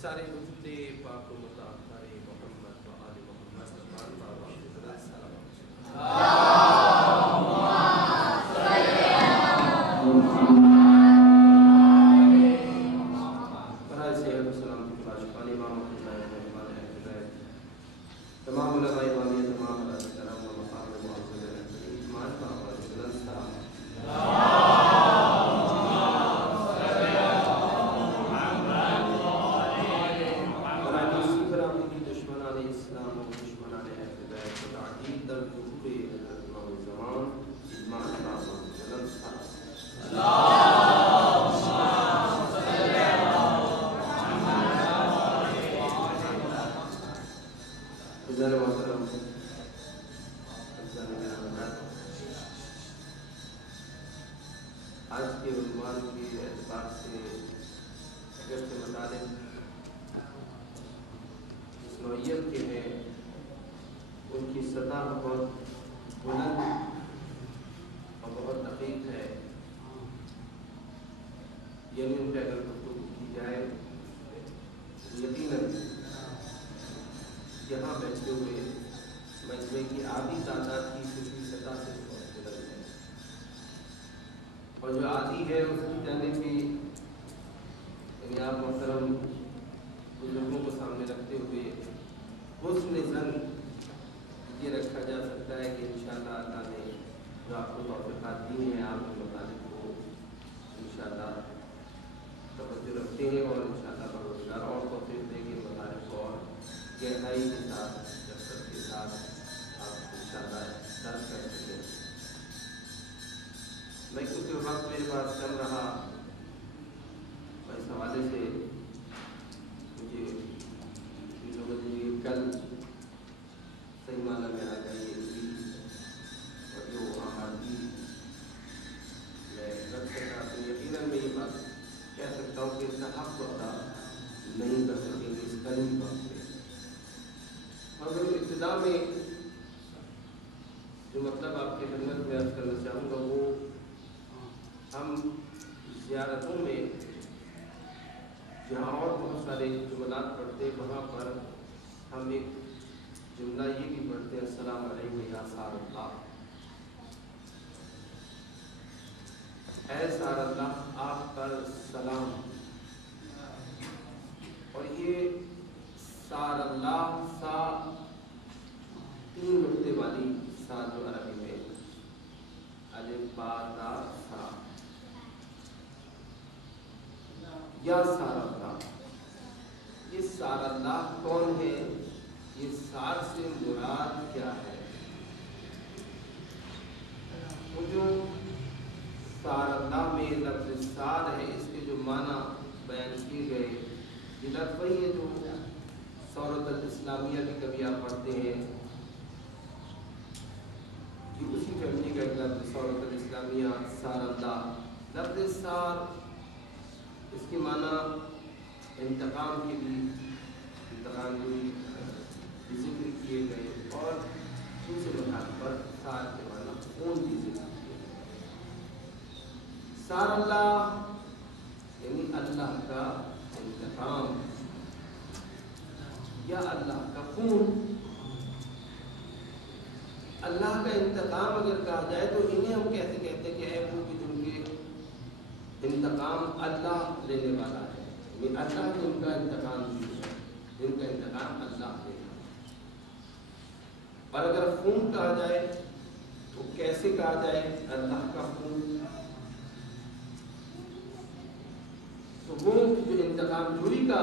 سارے وجود پاک و مطہر محمد و آل محمد زبان بابا السلام برائے صحت و سلامتی کی باشقان امام تمام علماء امامیہ تمام حضرات کرام و مقام معظم ایمان بابا السلام آج کے عنوان کے اعتبار سے اگر کے مطالب اس نوعیت کے ہیں ان کی سطح بہت بلند اور بہت دقیق ہے، یعنی ان پہ اگر گفتگو کی جائے یقیناً یہاں بیٹھے ہوئے مجموعے کی آدھی تعداد کی کسی سطح سے بہت بلند ہے، اور جو آدھی ہے اس کی جانب بھی یعنی آپ محترم بزرگوں کو سامنے رکھتے ہوئے حسن ظن یہ رکھا جا سکتا ہے کہ انشاءاللہ اللہ نے جو آپ کو توفیقات دی ہیں آپ کے مطالب کو انشاءاللہ توجہ رکھتے ہیں اور انشاءاللہ بروزگار اور توفیق دے کے مطالب کو اور گہرائی کے ساتھ دقت کے ساتھ آپ انشاءاللہ درج کر سکیں۔ میں کیونکہ وقت میرے پاس کم رہا اور اس حوالے سے مجھے کل صحیح معنی میں آ گئی اور جو آمادگی میں کر سکتا تو یقیناً میں یہ بات کہہ سکتا ہوں کہ اس کا حق ادا نہیں کر سکیں گے اس قریب وقت میں۔ مگر ابتدا میں جو مطلب آپ کی خدمت میں عرض کرنا چاہوں گا وہ ہم زیارتوں میں جہاں اور بہت سارے جملات پڑھتے وہاں پر ہم ایک جملہ یہ بھی پڑھتے ہیں السلام علیکم یا سار اللہ، اے سار اللہ آپ پر سلام۔ اور یہ سار اللہ سا تین نقطے والی سا جو عربی میں الف با تا سا یا سار اللہ، یہ سار اللہ کون ہے، یہ سار سے مراد کیا ہے؟ وہ جو سار اللہ میں لفظ سار ہے اس کے جو معنی بیان کیے گئے یہ لفظ وہی ہے جو سورۃ الاسلامیہ بھی کبھی آپ پڑھتے ہیں، یہ اسی فیملی کا ایک لفظ سورۃ الاسلامیہ سار اللہ۔ لفظ سار اس کے معنی انتقام کے بھی انتقام بھی ذکر کیے گئے، اور دوسرے مقام پر سار کے معنی خون بھی ذکر کیے گئے۔ سار اللہ یعنی اللہ کا انتقام یا اللہ کا خون۔ اللہ کا انتقام اگر کہا جائے تو انہیں ہم کیسے کہتے ہیں کہ اے وہ کہ جن کے انتقام اللہ لینے والا ہے، یعنی اللہ نے ان کا انتقام دیا ہے، جن کا انتقام اللہ لے گا۔ اور اگر خون کہا جائے تو کیسے کہا جائے؟ اللہ کا خون. تو وہ جو انتقام جوئی کا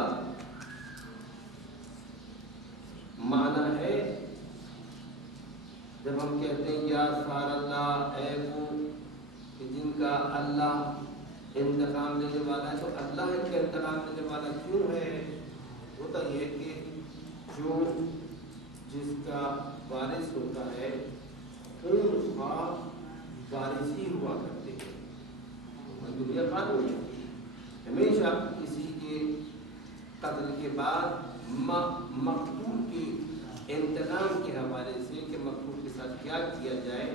معنی ہے، جب ہم کہتے ہیں یا سار اللہ، اے وہ کہ جن کا اللہ انتقام لینے والا ہے، تو اللہ ان کا انتقام لینے والا کیوں ہے؟ ہوتا یہ کہ جو جس کا وارث ہوتا ہے خون خواہ وارث ہی ہوا کرتے ہیں. دنیا قانون ہے، ہمیشہ کسی کے قتل کے بعد مقتول کے انتقام کے حوالے سے کہ مقتول کے ساتھ کیا کیا جائے،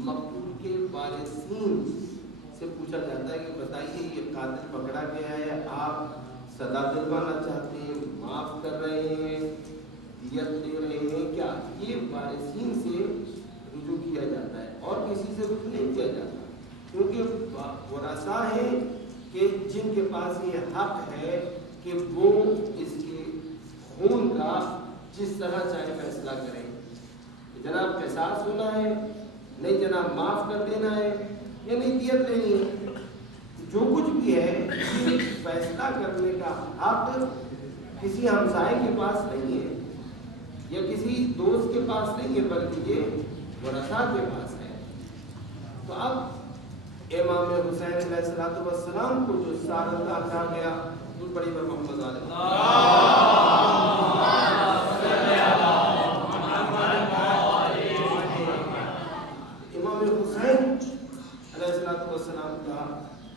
مقتول کے وارثین سے پوچھا جاتا ہے کہ بتائیے یہ قاتل پکڑا گیا ہے، آپ سزا دلوانا چاہتے ہیں، معاف کر رہے ہیں، دیت دے رہے ہیں کیا؟ یہ وارثین سے رجوع کیا جاتا ہے اور کسی سے رجوع نہیں کیا جاتا، کیونکہ ورثاء ہیں کہ جن کے پاس یہ حق ہے کہ وہ اس کے خون کا جس طرح چاہے فیصلہ کریں کہ جناب قصاص ہونا ہے، نہیں جناب معاف کر دینا ہے، یا نہیں دیت لینی ہے. جو کچھ بھی ہے یہ فیصلہ کرنے کا حق کسی ہمسائے کے پاس نہیں ہے یا کسی دوست کے پاس نہیں ہے، بلکہ یہ ورثاء کے پاس ہے. تو اب امام حسین علیہ السلام کو جو سارتا کہا گیا، دل بڑی پر محمد علیہ امام حسین علیہ السلام کا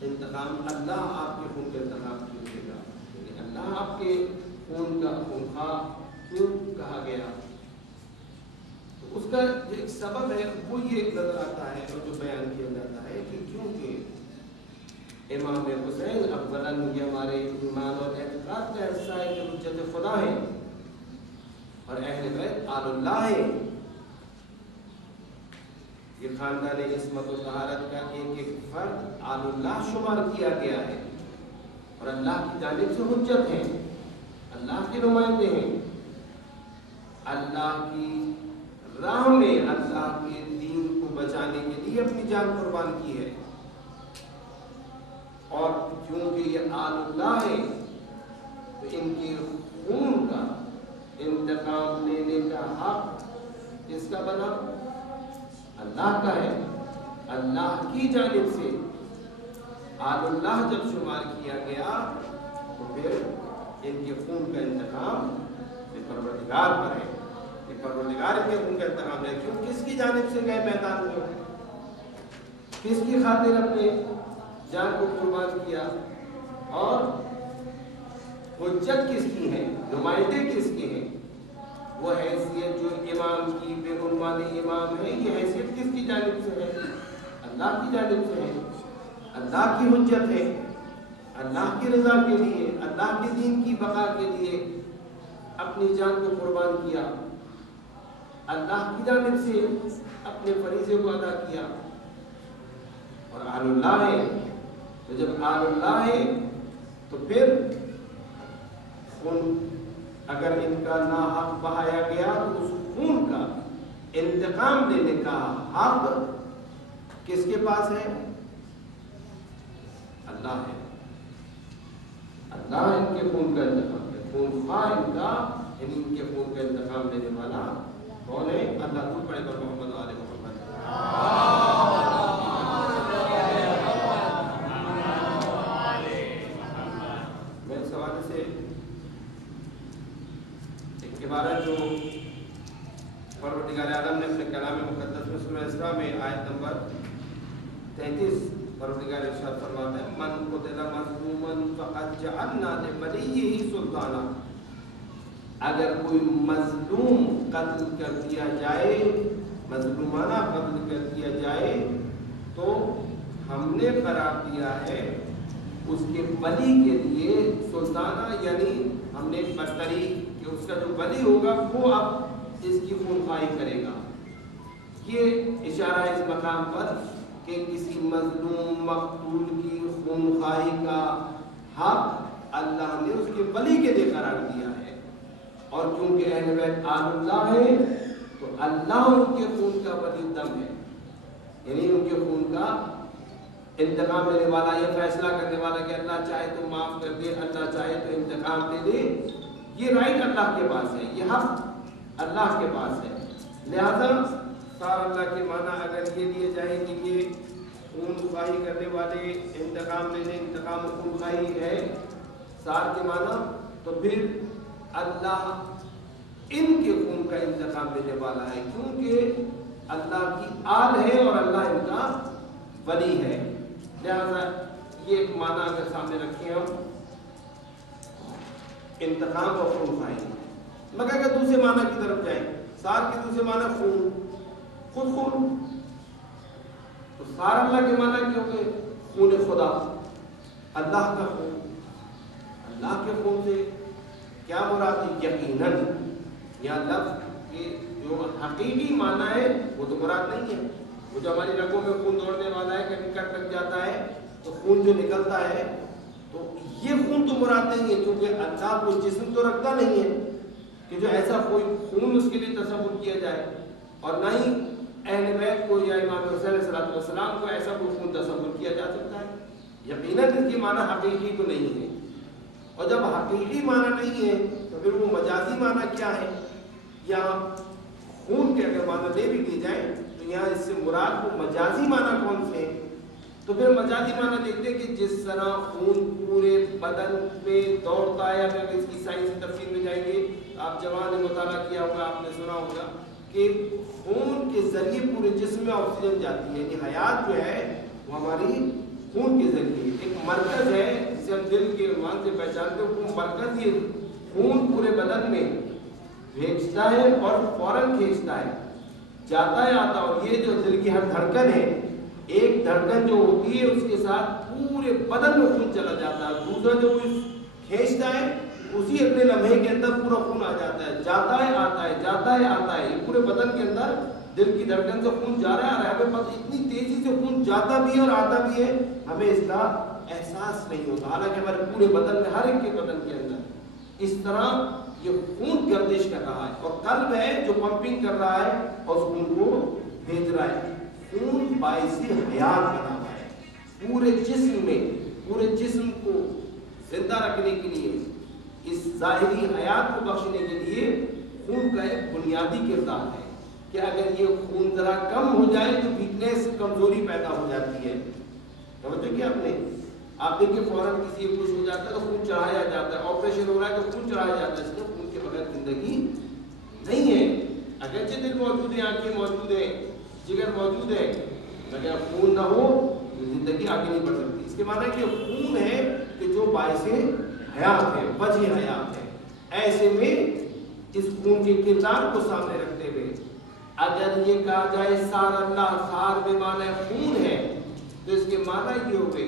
انتقام اللہ آپ کے خون کا انتقام کیوں دے گا؟ یعنی اللہ آپ کے خون کا خونخواہ کیوں کہا گیا؟ تو اس کا جو ایک سبب ہے وہ یہ نظر آتا ہے اور جو بیان کیا جاتا ہے کہ کیونکہ امام حسین اولاً یہ ہمارے ایمان اور اعتقاد کا حصہ ہے کہ حجت خدا ہے اور اہل بیت آل اللہ ہے. یہ خاندان عصمت و طہارت کا ایک ایک فرد آل اللہ شمار کیا گیا ہے اور اللہ کی جانب سے حجت ہیں، اللہ کے نمائندے ہیں. اللہ کی راہ میں اللہ کے دین کو بچانے کے لیے اپنی جان قربان کی ہے، اور کیونکہ یہ آل اللہ ہے تو ان کے خون کا انتقام لینے کا حق کس کا بنا؟ اللہ کا ہے. اللہ کی جانب سے آل اللہ جب شمار کیا گیا تو پھر ان کے خون کا انتقام پروردگار پر ہے کہ پروردگار ان کے خون کا انتقام ہے. کیوں؟ کس کی جانب سے گئے میدان میں؟ کس کی خاطر اپنے جان کو قربان کیا؟ اور حجت کس کی ہے؟ نمائندے کس کے ہیں؟ وہ حیثیت جو امام کی بے عنوان امام ہے، یہ حیثیت کس کی جانب سے ہے؟ اللہ کی جانب سے ہے. اللہ کی حجت ہے، اللہ کی رضا کے لیے، اللہ کے دین کی بقا کے لیے اپنی جان کو قربان کیا، اللہ کی جانب سے اپنے فریضے کو ادا کیا. اور آل اللہ ہے، تو جب آل اللہ ہے تو پھر خون اگر ان کا ناحق بہایا گیا تو اس خون کا انتقام لینے کا حق کس کے پاس ہے؟ اللہ ہے. اللہ ان کے خون کا انتقام ہے، خون خواہ ان کا، یعنی ان کے خون کا انتقام لینے والا کون ہے؟ اللہ. دور پڑے پر محمد آل محمد. میں اس حوالے سے ایک عبارت جو پروردگار عالم نے اپنے کلام مقدس میں سورہ اسراء میں آیت نمبر 33 پروردگار ارشاد فرماتا ہے: من قتل مظلوما فقد جعلنا لولیہ سلطانا. اگر کوئی مظلوم قتل کر دیا جائے، مظلومانہ قتل کر دیا جائے، تو ہم نے قرار دیا ہے اس کے ولی کے لیے سلطانہ، یعنی ہم نے برتری کہ اس کا جو ولی ہوگا وہ اب اس کی خونخواہی کرے گا. یہ اشارہ اس مقام پر کہ کسی مظلوم مقتول کی خونخواہی کا حق اللہ نے اس کے ولی کے لیے قرار دیا ہے. اور کیونکہ اہل بیت آل اللہ ہے تو اللہ ان کے خون کا ولی دم ہے، یعنی ان کے خون کا انتقام لینے والا، یہ فیصلہ کرنے والا کہ اللہ چاہے تو معاف کر دے، اللہ چاہے تو انتقام دے دے، یہ رائٹ اللہ کے پاس ہے، یہ حق اللہ کے پاس ہے۔ لہذا سار اللہ کے معنی اگر یہ لیے جائیں کہ یہ خون خواہی کرنے والے، انتقام لینے، انتقام خون خواہی ہے سار کے معنی، تو پھر اللہ ان کے خون کا انتقام لینے والا ہے، کیونکہ اللہ کی آل ہے اور اللہ ان کا ولی ہے۔ لہذا یہ ایک معنی اگر سامنے رکھیں ہم انتقام اور خون خواہی، مگر اگر دوسرے معنی کی طرف جائیں، سار کے دوسرے معنی خون، خود خون، تو سار اللہ کے معنی کیوں کہ خون خدا، اللہ کا خون، اللہ کے خون سے کیا مراد ہے؟ یقیناً یا لفظ کے جو حقیقی معنی ہے وہ تو مراد نہیں ہے، وہ جو ہماری رگوں میں خون دوڑنے والا ہے، کبھی کٹ لگ جاتا ہے تو خون جو نکلتا ہے، تو یہ خون تو مراد نہیں ہے، کیونکہ اللہ کوئی جسم تو رکھتا نہیں ہے کہ جو ایسا کوئی خون اس کے لیے تصور کیا جائے، اور نہ ہی اہل بیت کو یا امام حسین علیہ السلام کو ایسا کوئی خون تصور کیا جا سکتا ہے۔ یقیناً اس کی معنی حقیقی تو نہیں ہے، اور جب حقیقی معنی نہیں ہے تو پھر وہ مجازی معنی کیا ہے؟ یا خون کے اگر معنی لے بھی دی جائیں تو یہاں اس سے مراد وہ مجازی معنی کون سے ہیں؟ تو پھر مجازی معنی دیکھتے ہیں کہ جس طرح خون پورے بدن میں دوڑتا ہے، اگر اس کی سائنسی تفصیل میں جائیں گے، آپ جوان نے مطالعہ کیا ہوگا، آپ نے سنا ہوگا کہ خون کے ذریعے پورے جسم میں آکسیجن جاتی ہے، یعنی حیات جو ہے وہ ہماری خون کے ذریعے، ایک مرکز ہے جسے ہم دل کے عنوان سے پہچانتے ہیں، وہ مرکز یہ خون پورے بدن میں بھیجتا ہے اور فوراً کھینچتا ہے، جاتا ہے آتا، اور یہ جو دل کی ہر دھڑکن ہے، ایک دھڑکن جو ہوتی ہے اس کے ساتھ پورے بدن میں خون چلا جاتا ہے، دوسرا جو کھینچتا ہے اسی اگلے لمحے کے اندر پورا خون آ جاتا ہے، جاتا ہے آتا ہے، جاتا ہے آتا ہے، یہ پورے بدن کے اندر دل کی دھڑکن سے خون جا رہا ہے، ہمیں پتہ اتنی تیزی سے خون جاتا بھی ہے اور آتا بھی ہے، ہمیں اس کا احساس نہیں ہوتا، حالانکہ ہمارے پورے بدن میں، ہر ایک کے بدن کے اندر اس طرح یہ خون گردش کر رہا ہے، اور قلب ہے جو پمپنگ کر رہا ہے اور اس خون کو بھیج رہا ہے۔ خون باعث حیات بنا ہوا ہے پورے جسم میں، پورے جسم کو زندہ رکھنے کے لیے، اس ظاہری حیات کو بخشنے کے لیے خون کا ایک بنیادی کردار ہے کہ اگر یہ خون ذرا کم ہو جائے تو ویکنیس، کمزوری پیدا ہو جاتی ہے۔ سمجھتے کیا آپ نے؟ آپ دیکھیں فوراً کسی کو کچھ ہو جاتا ہے تو خون چڑھایا جاتا ہے، آپریشن ہو رہا ہے تو خون چڑھایا جاتا ہے، اس لیے خون کے بغیر زندگی نہیں ہے۔ اگرچہ دل موجود ہے، آنکھیں موجود ہیں، جگر موجود ہے، اگر خون نہ ہو تو زندگی آگے نہیں بڑھ سکتی۔ اس کے معنی کہ خون ہے کہ جو باعث حیات ہے، وجہ حیات ہے۔ ایسے میں اس خون کے کردار کو سامنے رکھتے ہوئے اگر یہ کہا جائے سار اللہ، سار میں معنی خون ہے، تو اس کے معنی یہ ہوئے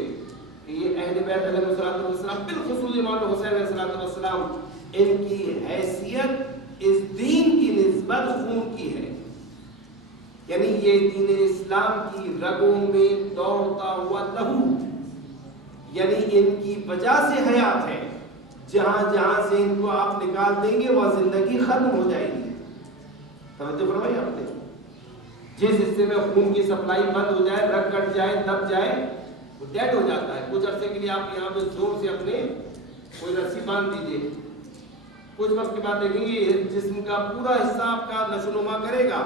کہ یہ اہل بیت علیہ السلام، بالخصوص امام حسین علیہ السلام، ان کی حیثیت اس دین کی نسبت خون کی ہے، یعنی یہ دین اسلام کی رگوں میں دوڑتا ہوا لہو، یعنی ان کی وجہ سے حیات ہے، جہاں جہاں سے ان کو آپ نکال دیں گے وہ زندگی ختم ہو جائے گی۔ توجہ فرمائی آپ نے؟ جس حصے میں خون کی سپلائی بند ہو جائے، رگ کٹ جائے، دب جائے، وہ ڈیڈ ہو جاتا ہے۔ کچھ عرصے کے لیے آپ یہاں پہ زور سے اپنے کوئی رسی باندھ دیجیے، کچھ وقت کے بعد دیکھیں گے جسم کا پورا حصہ آپ کا نشو نما کرے گا،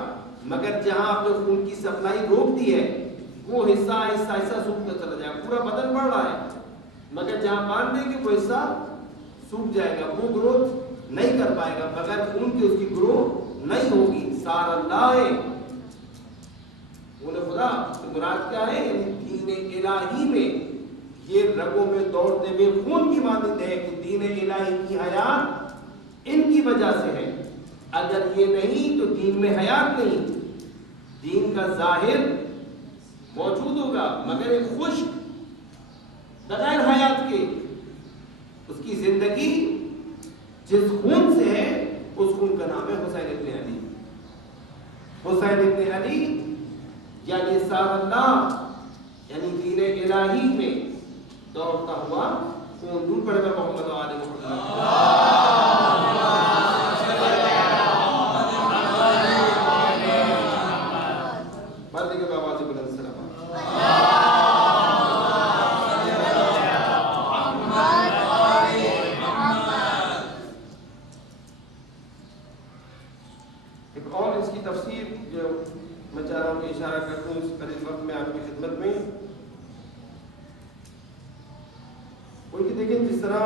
مگر جہاں آپ نے خون کی سپلائی روک دی ہے وہ حصہ آہستہ آہستہ سوکھتا چلا جائے گا۔ پورا بدن بڑھ رہا ہے مگر جہاں باندھ دیں گے وہ حصہ سوکھ جائے گا، وہ گروتھ نہیں کر پائے گا، بغیر خون کے اس کی گروتھ نہیں ہوگی۔ سار اللہ ہے خدا تو مراد کیا ہے؟ دین الہی میں یہ رگوں میں دوڑتے ہوئے خون کی مانند ہے کہ دین الہی کی حیات ان کی وجہ سے ہے۔ اگر یہ نہیں تو دین میں حیات نہیں، دین کا ظاہر موجود ہوگا مگر ایک خشک بغیر حیات کے، اس کی زندگی جس خون سے ہے اس خون کا نام ہے حسین ابن علی۔ حسین ابن علی یعنی سار اللہ، یعنی دین الہی میں دوڑتا ہوا خون۔ دور پڑے گا محمد و آل محمد۔ دیکھیں جس طرح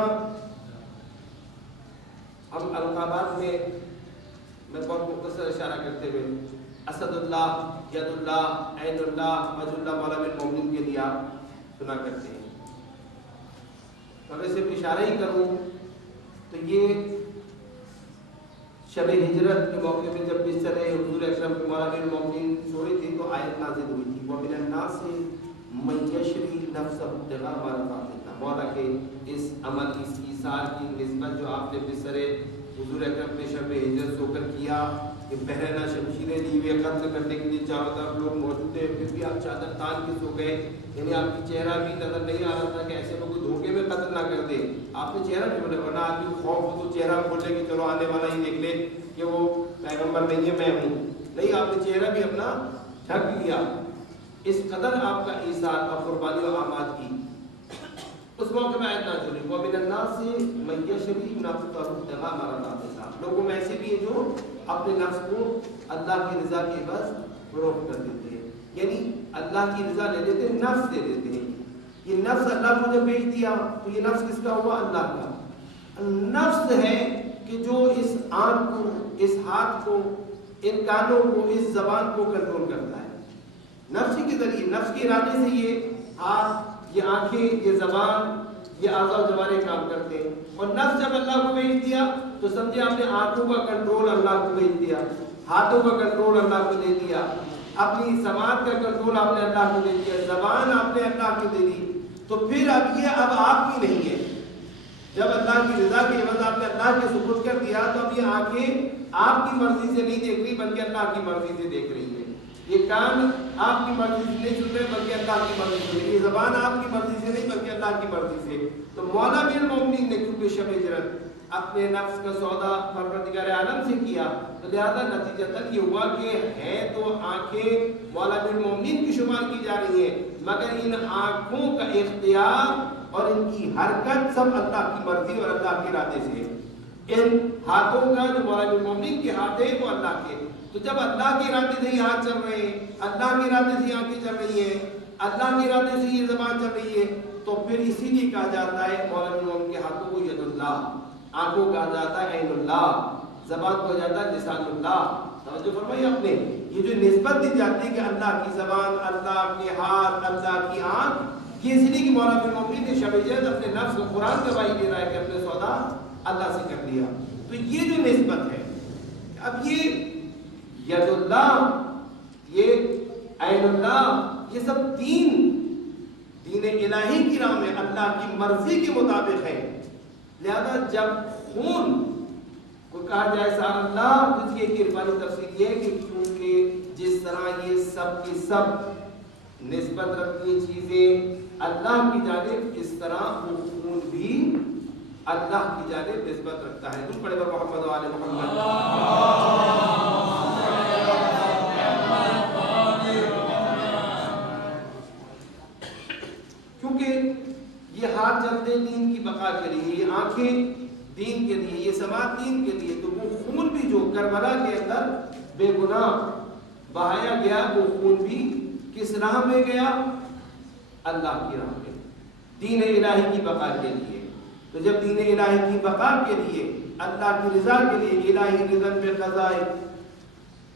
ہم القابات میں بہت مختصر اشارہ کرتے ہوئے اسد اللہ، ید اللہ، عین اللہ، وجہ اللہ، مولا بالمومنین کے لیے آپ سنا کرتے ہیں. اگر صرف اشارہ ہی کروں تو یہ شب ہجرت کے موقع پہ جب بستر حضور اکرم کے مولا بالمومنین سوئے تھے تو آیت نازل ہوئی تھی وَمِنَ النَّاسِ مَن یشری نفسہ ابتغاء مرضات اللہ. مولا کے اس عمل، اس ایثار کی نسبت جو آپ نے بستر حضور اکرم نے شب ہجرت سو کر کیا کہ پہرنا شمشیریں لی ہوئے قتل کرنے کے لیے چاروں طرف لوگ موجود تھے، پھر بھی آپ چادر تان کے سو گئے. یعنی آپ کی چہرہ بھی نظر نہیں آ رہا تھا کہ ایسے لوگ دھوکے میں قتل نہ کر دے. آپ نے چہرہ بھی بولا، ورنہ آدمی خوف ہو تو چہرہ کھولے کہ چلو آنے والا ہی دیکھ لے کہ وہ پیغمبر نہیں ہے، میں ہوں. نہیں، آپ نے چہرہ بھی اپنا ڈھک لیا. اس قدر آپ کا ایثار اور قربانی و آماد کی. اس موقع میں آیت نازل ہوئی وَمِنَ النَّاسِ مَن یشری نفسہ ابتغاء مرضات اللہ. لوگوں میں ایسے بھی ہیں جو اپنے نفس کو اللہ کی رضا کے عوض فروخت کر دیتے ہیں، یعنی اللہ کی رضا لے لیتے ہیں، نفس دے دیتے ہیں. یہ نفس اللہ کو جب بیچ دیا تو یہ نفس کس کا ہوا؟ اللہ کا. نفس ہے کہ جو اس آنکھ کو، اس ہاتھ کو، ان کانوں کو، اس زبان کو کنٹرول کرتا ہے. نفس کے ذریعے، نفس کے ارادے سے یہ ہاتھ، یہ آنکھیں، یہ زبان، یہ اعضاء و جوارح کام کرتے ہیں. اور نفس جب اللہ کو بھیج دیا تو سمجھے آپ نے آنکھوں کا کنٹرول اللہ کو بھیج دیا، ہاتھوں کا کنٹرول اللہ کو دے دیا، اپنی سماعت کا کنٹرول آپ نے اللہ کو دے دیا، زبان آپ نے اللہ کو دے دی. تو پھر اب یہ آپ کی نہیں ہے. جب اللہ کی رضا کے عوض آپ نے اللہ کے سپرد کر دیا تو اب یہ آنکھیں آپ کی مرضی سے نہیں دیکھ رہی بلکہ اللہ کی مرضی سے دیکھ رہی ہے. یہ کان آپ کی مرضی سے نہیں سن رہے بلکہ اللہ کی مرضی سے. یہ زبان آپ کی مرضی سے نہیں بلکہ اللہ کی مرضی سے. تو مولا بالمومنین نے کیونکہ شب ہجرت اپنے نفس کا سودا پروردگار عالم سے کیا تو لہذا نتیجہ تک یہ ہوا کہ ہے تو آنکھیں مولا بالمومنین کی شمار کی جا رہی ہیں، مگر ان آنکھوں کا اختیار اور ان کی حرکت سب اللہ کی مرضی اور اللہ کے ارادے سے. ان ہاتھوں کا جو مولا بالمومنین کے ہاتھ ہیں وہ اللہ کے. تو جب اللہ کے ارادے سے یہ ہاتھ چل رہے ہیں، اللہ کے ارادے سے یہ آنکھیں چل رہی ہیں، اللہ کے ارادے سے یہ زبان چل رہی ہے، تو پھر اسی لیے کہا جاتا ہے مولا بالمومنین کے ہاتھوں کو ید اللہ، آنکھوں کہا جاتا ہے عین اللہ، زبان کو جاتا ہے لسان اللہ. توجہ فرمائیے آپ نے، یہ جو نسبت دی جاتی ہے کہ اللہ کی زبان، اللہ کے ہاتھ، اللہ کی آنکھ، یہ اس لیے کہ مولا بالمومنین نے شب ہجرت اپنے نفس کو قرآن گواہی دے رہا ہے کہ اپنے سودا اللہ سے کر لیا. تو یہ جو نسبت ہے، اب یہ ید اللہ، یہ عین اللہ، یہ سب دین الہی کی راہ میں اللہ کی مرضی کے مطابق ہے. لہذا جب خون کو کہا جائے سار اللہ، تو اس کی ایک عرفانی تفسیر یہ ہے کہ کیونکہ جس طرح یہ سب کی سب نسبت رکھتی چیزیں اللہ کی جانب، اس طرح وہ خون بھی اللہ کی جانب نسبت رکھتا ہے. تم پڑھے پر محمد و آل محمد. کیونکہ یہ ہاتھ چلتے دین کی بقا کے لیے، یہ آنکھیں دین کے لیے، یہ سماعت دین کے لیے، تو وہ خون بھی جو کربلا کے اندر بے گناہ بہایا گیا، وہ خون بھی کس راہ میں گیا؟ اللہ کی راہ میں، دین الہی کی بقا کے لیے. تو جب دین الہی کی بقا کے لیے، اللہ کی رضا کے لیے، الہی رضا میں قضائے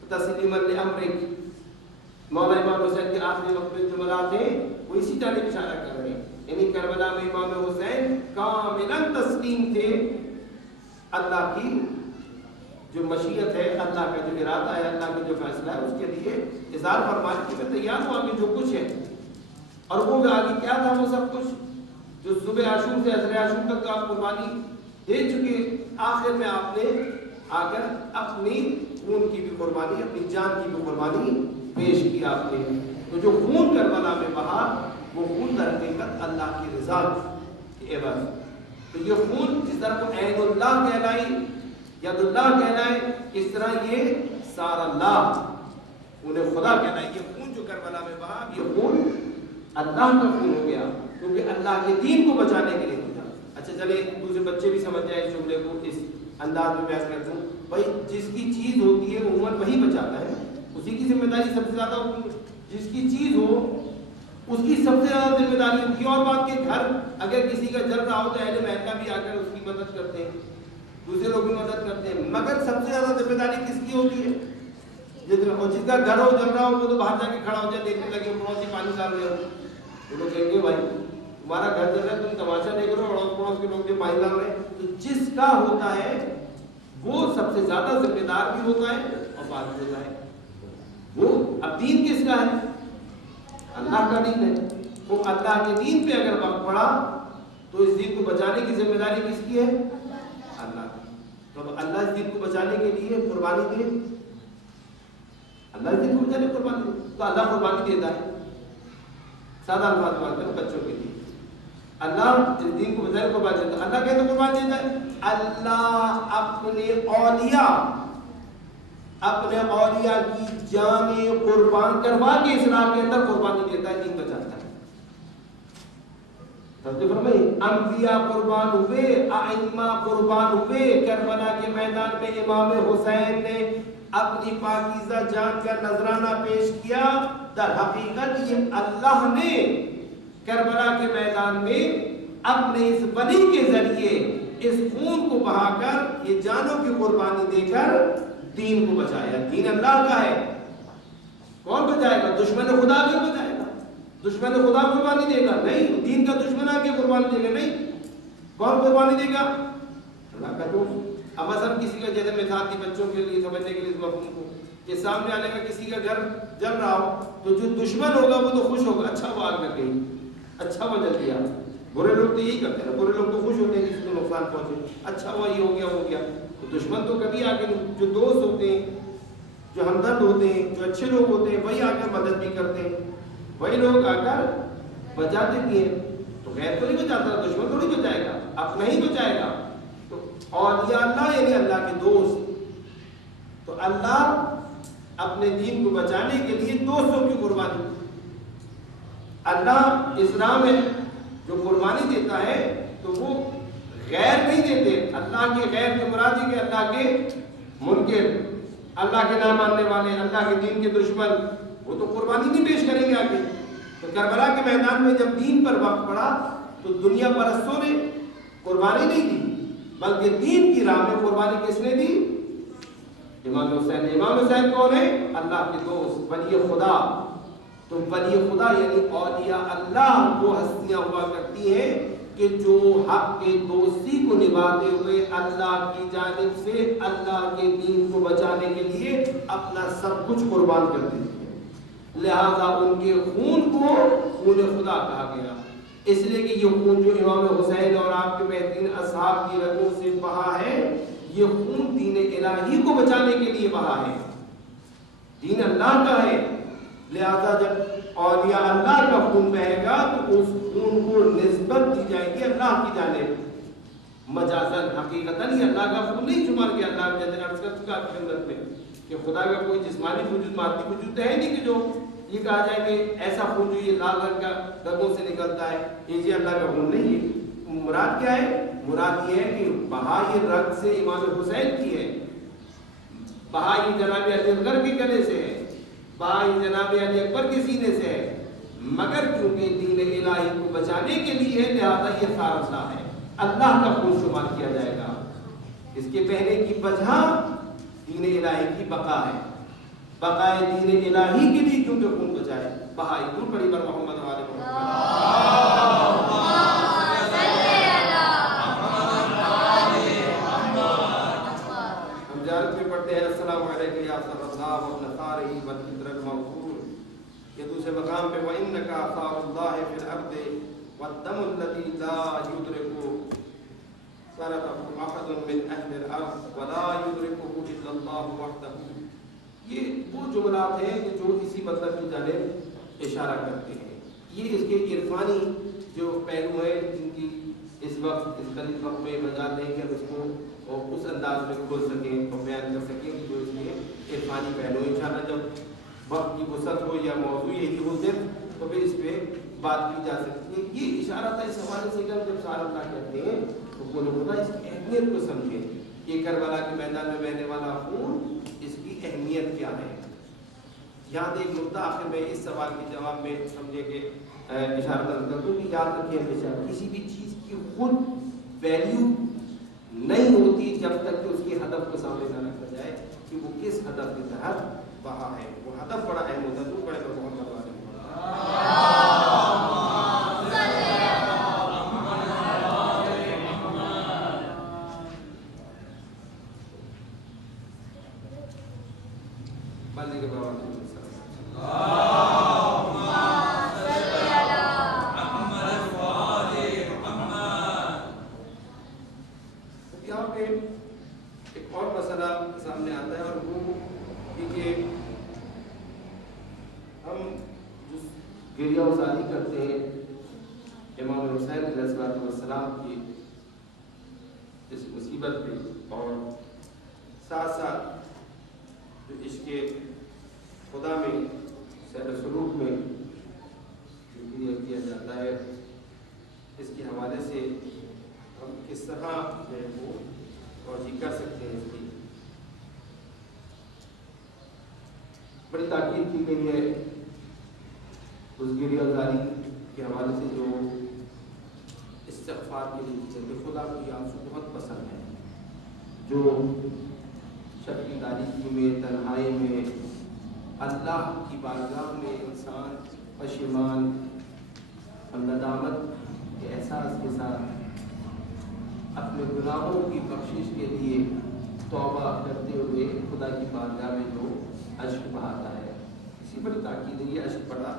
تسلیما لامرک، مولا امام حسین کے آخری وقت میں جملات ہیں وہ اسی جانب اشارہ کر رہے ہیں. یعنی کربلا میں امام حسین کاملاً تسلیم تھے اللہ کی جو مشیت ہے، اللہ کا جو ارادہ ہے، اللہ کا جو فیصلہ ہے، اس کے لیے اظہار فرمائے کہ میں تیار ہوں آگے جو کچھ ہے. اور وہ آگے کیا تھا؟ وہ سب کچھ جو صبح عاشور سے عصر عاشور تک تو آپ قربانی دے چکے، آخر میں آپ نے آ کر اپنی خون کی بھی قربانی، اپنی جان کی بھی قربانی پیش کی آپ نے. تو جو خون کربلا میں بہا، وہ خون در حقیقت اللہ کی رضا کے عوض. تو یہ خون جس طرح کو عین اللہ کہلائی، ید اللہ کہلائے، اس طرح یہ سار اللہ، انہیں خدا کہلائے. یہ خون جو کربلا میں بہا، یہ خون اللہ کا خون ہو گیا کیونکہ اللہ کے دین کو بچانے کے لیے تھا. اچھا چلے دوسرے بچے بھی سمجھ جائے اس جملے کو اس انداز میں بیان کرتا ہوں. بھائی جس کی چیز ہوتی ہے عموماً وہی بچاتا ہے، اسی کی ذمہ داری سب سے زیادہ ہوتی ہے. جس کی چیز ہو اس کی سب سے زیادہ ذمہ داری ہوتی ہے. اور بات کہ گھر اگر کسی کا جل رہا ہو تو اہل محلہ بھی آ کر اس کی مدد کرتے ہیں, دوسرے لوگ بھی مدد کرتے ہیں, مگر سب سے زیادہ ذمہ داری کس کی ہوتی ہے؟ جس کا گھر ہو جل رہا ہو وہ تو باہر جا کے کھڑا ہو جائے, دیکھنے لگے پڑوسی پانی ڈال رہے ہو, وہ لوگ کہیں گے بھائی تمہارا گھر جل رہا ہے, تم تماشا دیکھ رہے ہو, اڑوس پڑوس کے لوگ جو پانی ڈال رہے ہیں. تو جس کا ہوتا ہے وہ سب سے زیادہ ذمہ دار بھی ہوتا ہے اور بات بھی ہوتا ہے. وہ اب دین کس کا ہے؟ اللہ کا دین ہے. وہ اللہ کے دین پہ اگر وقت پڑا تو اس دین کو بچانے کی ذمہ داری کس کی ہے؟ اللہ کی. تو اب اللہ اس دین کو بچانے کے لیے قربانی دے, اللہ اس دین کو بچانے قربانی دے, تو اللہ قربانی دیتا ہے. سادہ الفاظ بات کریں بچوں کے لیے, اللہ اس دین کو بچانے قربانی دیتا ہے. اللہ کیسے قربانی دیتا ہے؟ اللہ اپنے اولیاء کی جانیں قربان کروا کے اس راہ کے اندر قربانی دیتا ہے, دین بچاتا ہے. انبیاء قربان ہوئے, ائمہ قربان ہوئے. کربلا کے میدان میں امام حسین نے اپنی پاکیزہ جان کا نذرانہ پیش کیا. در حقیقت یہ اللہ نے کربلا کے میدان میں اپنے اس ولی کے ذریعے اس خون کو بہا کر یہ جانوں کی قربانی دے کر دین کو بچایا. دین اللہ کا ہے, کون بچائے گا؟ دشمن خدا کیوں بچائے گا؟ دشمن خدا قربانی دے گا؟ نہیں. دین کا دشمن آ کے قربانی دے گا؟ نہیں. کون قربانی دے گا؟ اللہ کا دوست. اب مثلا کسی کا جیسے مثال دی بچوں کے لیے سمجھنے کے لیے اس مفہوم کو کہ سامنے آنے کا کسی کا گھر جل رہا ہو تو جو دشمن ہوگا وہ تو خوش ہوگا, اچھا وہ آگ لگ گئی, اچھا وہ جل گیا. برے لوگ تو یہی کرتے ہیں, برے لوگ تو خوش ہوتے ہیں کسی کو نقصان پہنچے, اچھا ہوا یہ ہو گیا. تو دشمن تو کبھی آگے نہیں. جو دوست ہوتے ہیں, جو ہمدرد ہوتے ہیں, جو اچھے لوگ ہوتے ہیں, وہی آ کر مدد بھی کرتے ہیں, وہی لوگ آ کر بچاتے بھی ہیں. تو غیر تو نہیں بچاتا, دشمن تھوڑی بچائے گا, اپنا ہی بچائے گا. تو اولیاء اللہ یعنی اللہ کے دوست. تو اللہ اپنے دین کو بچانے کے لیے دوستوں کی قربانی. اللہ اسلام میں جو قربانی دیتا ہے تو وہ غیر نہیں دیتے. اللہ کے غیر کے مراد ہے کہ اللہ کے منکر, اللہ کے نہ ماننے والے, اللہ کے دین کے دشمن, وہ تو قربانی نہیں پیش کریں گے آگے. تو کربلا کے میدان میں جب دین پر وقت پڑا تو دنیا پرستوں نے قربانی نہیں دی, بلکہ دین کی راہ میں قربانی کس نے دی؟ امام حسین نے. امام حسین کون ہے؟ اللہ کے دوست, ولی خدا. تو ولی خدا یعنی اولیاء اللہ وہ ہستیاں ہوا کرتی ہیں کہ جو حق کے دوستی کو نبھاتے ہوئے اللہ کی جانب سے اللہ کے دین کو بچانے کے لیے اپنا سب کچھ قربان کر دیتے ہیں. لہذا ان کے خون کو خون خدا کہا گیا, اس لیے کہ یہ خون جو امام حسین اور آپ کے بہترین اصحاب کی رگوں سے بہا ہے, یہ خون دین الہی کو بچانے کے لیے بہا ہے. دین اللہ کا ہے, لہذا جب اولیاء اللہ کا خون بہے گا تو اس خون کو نسبت دی جائے گی اللہ کی جانب. مجازن, حقیقتاً یہ اللہ کا خون نہیں چمار کے اللہ جیسے عرض کر چکا آپ کی خدمت میں کہ خدا کا کوئی جسمانی وجود مادی وجود ہے نہیں کہ جو یہ کہا جائے کہ ایسا خون جو یہ لال رنگ کا رگوں سے نکلتا ہے یہ اللہ کا خون نہیں ہے. مراد کیا ہے؟ مراد یہ ہے کہ بہا یہ رگ سے امام حسین کی ہے, بہا یہ جناب علی اکبر کے گلے سے ہے, بہا یہ جناب علی اکبر کے سینے سے ہے, مگر کیونکہ دین الہی کو بچانے کے لیے ہے لہذا یہ خارجہ ہے, اللہ کا خون شمار کیا جائے گا. اس کے بہنے کی وجہ دین الہی کی بقا ہے, بقائے دین الہی کے لیے کیونکہ خون بچائے. بہائی دور پڑی بر محمد والے ہم جانب میں پڑھتے ہیں السلام علیکم یا صلی اللہ ونصارہ والفطر المغفور. یہ دوسرے مقام پہ وَإِنَّكَ آثَارُ اللَّهِ فِي الْأَرْضِ وَالدَّمُ الَّذِي لَا يُدْرِكُ سَرَتَهُ أَحَدٌ مِّنْ أَهْلِ الْأَرْضِ وَلَا يُدْرِكُهُ إِلَّا اللَّهُ وَحْدَهُ. یہ وہ جملات ہیں کہ جو اسی مطلب کی جانب اشارہ کرتے ہیں. یہ اس کے عرفانی جو پہلو ہیں جن کی اس وقت اس قریب وقت میں مجال نہیں کہ اس کو اس انداز میں کھول سکیں اور بیان کر سکیں کہ جو اس کے عرفانی پہلو. انشاءاللہ جب وقت کی وسعت ہو یا موضوع یہی ہو صرف تو پھر اس پہ بات کی جا سکتی ہے. یہ اشارہ تھا اس حوالے سے کہ ہم جب سارا اللہ کہتے ہیں تو بولے خدا اس کی اہمیت کو سمجھیں کہ کربلا کے میدان میں بہنے والا خون اس کی اہمیت کیا ہے. یہاں ایک نقطہ آخر میں اس سوال کے جواب میں سمجھے کہ اشارہ کرتا ہوں کہ یاد رکھیں ہمیشہ کسی بھی چیز کی خود ویلیو نہیں ہوتی جب تک کہ اس کے ہدف کو سامنے نہ رکھا جائے کہ وہ کس ہدف کے تحت وہاں ہے. وہ ہدف بڑا اہم ہوتا ہے. تو بڑے تو بہت مروا رہے کے بابا یہاں پہ ایک اور مسئلہ سامنے آتا ہے اور وہ کہ ہم جس گریہ وزاری کرتے ہیں امام حسین علیہ السلام کی اس مصیبت پہ اور ساتھ ساتھ جو عشق خدا میں سیر سلوک میں جو گریہ کیا جاتا ہے اس کے حوالے سے ہم کس طرح جو ہے وہ توجہ کر سکتے ہیں. اس کی بڑی تاکید کی گئی ہے اس گریہ وزاری کے حوالے سے جو استغفار کے لیے کہ خدا کو یہ آنسو بہت پسند ہے جو شب کی تاریکی میں تنہائی میں اللہ کی بارگاہ میں انسان پشیمان اور ندامت کے احساس کے ساتھ اپنے گناہوں کی بخشش کے لیے توبہ کرتے ہوئے خدا کی بارگاہ میں جو اشک بہاتا ہے. اسی بڑی تاکید ہے یہ اشک بڑا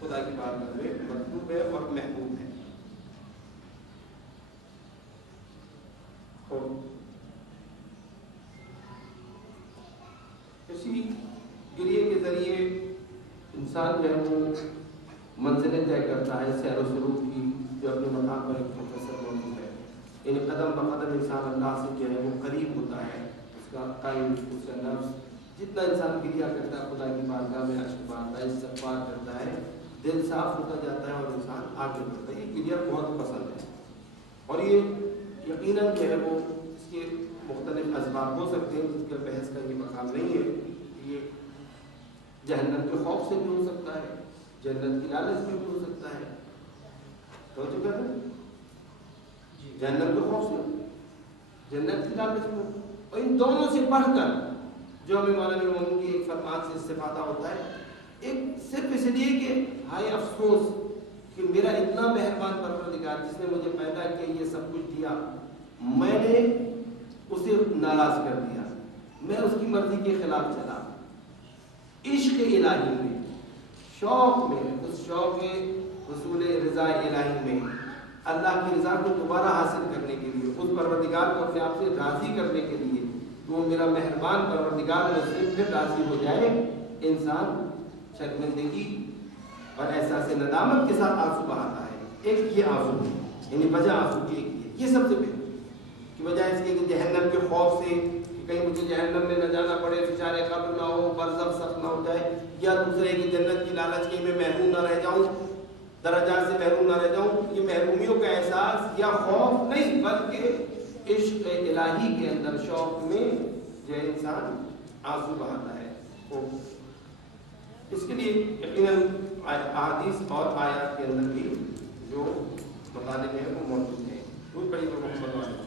خدا کی بارگاہ میں مطلوب ہے اور محبوب ہے. اسی گریہ کے ذریعے انسان جو ہے وہ منزلیں طے کرتا ہے سیر و سلوک کی جو اپنے مقام پر ایک مختصر موجود ہے. یعنی قدم بقدم انسان اللہ سے جو ہے وہ قریب ہوتا ہے. اس کا قائم اس کا نفس جتنا انسان گریہ کرتا ہے خدا کی بارگاہ میں اشک بہاتا ہے استغفار کرتا ہے دل صاف ہوتا جاتا ہے اور انسان آگے بڑھتا ہے. یہ گریہ بہت پسند ہے اور یہ یقیناً جو ہے وہ اس کے مختلف اسباب ہو سکتے ہیں جس کا بحث کا یہ مقام نہیں ہے. یہ جہنم کے خوف سے بھی ہو سکتا ہے, جنت کی لالچ میں بھی ہو سکتا ہے. ہو چکا ہے جہنم کے خوف سے, جنت کی لالچ میں, اور ان دونوں سے پڑھ کر جو ہمیں مولانا محمود کی ایک فرمان سے استفادہ ہوتا ہے ایک صرف اس لیے کہ ہائے افسوس کہ میرا اتنا مہربان پروردگار جس نے مجھے پیدا کیا یہ سب کچھ دیا میں نے اسے ناراض کر دیا, میں اس کی مرضی کے خلاف چلا. عشق الہی میں, شوق میں, اس شوق حصول رضا الہی میں اللہ کی رضا کو دوبارہ حاصل کرنے کے لیے, اس پروردگار کو اپنے آپ سے راضی کرنے کے لیے وہ میرا مہربان پروردگار مجھ سے پھر راضی ہو جائے, انسان شرمندگی اور احساس ندامت کے ساتھ آنسو بہاتا ہے. ایک یہ آنسو ہے یعنی وجہ آنسو کی ایک یہ سب سے پہلے کہ وجہ اس کی کہ جہنم کے خوف سے کہ کہیں مجھے جہنم میں نہ جانا پڑے, فشار قبر نہ ہو, برزخ سخت نہ ہو جائے, یا دوسرے کی جنت کی لالچ کے میں محروم نہ رہ جاؤں, درجات سے محروم نہ رہ جاؤں. یہ محرومیوں کا احساس یا خوف نہیں بلکہ عشق الہی کے اندر شوق میں جو انسان آنسو بہاتا ہے. اس کے لیے یقیناً احادیث اور آیات کے اندر بھی جو مطالب ہیں وہ موجود ہیں. بہت بڑی تو محمد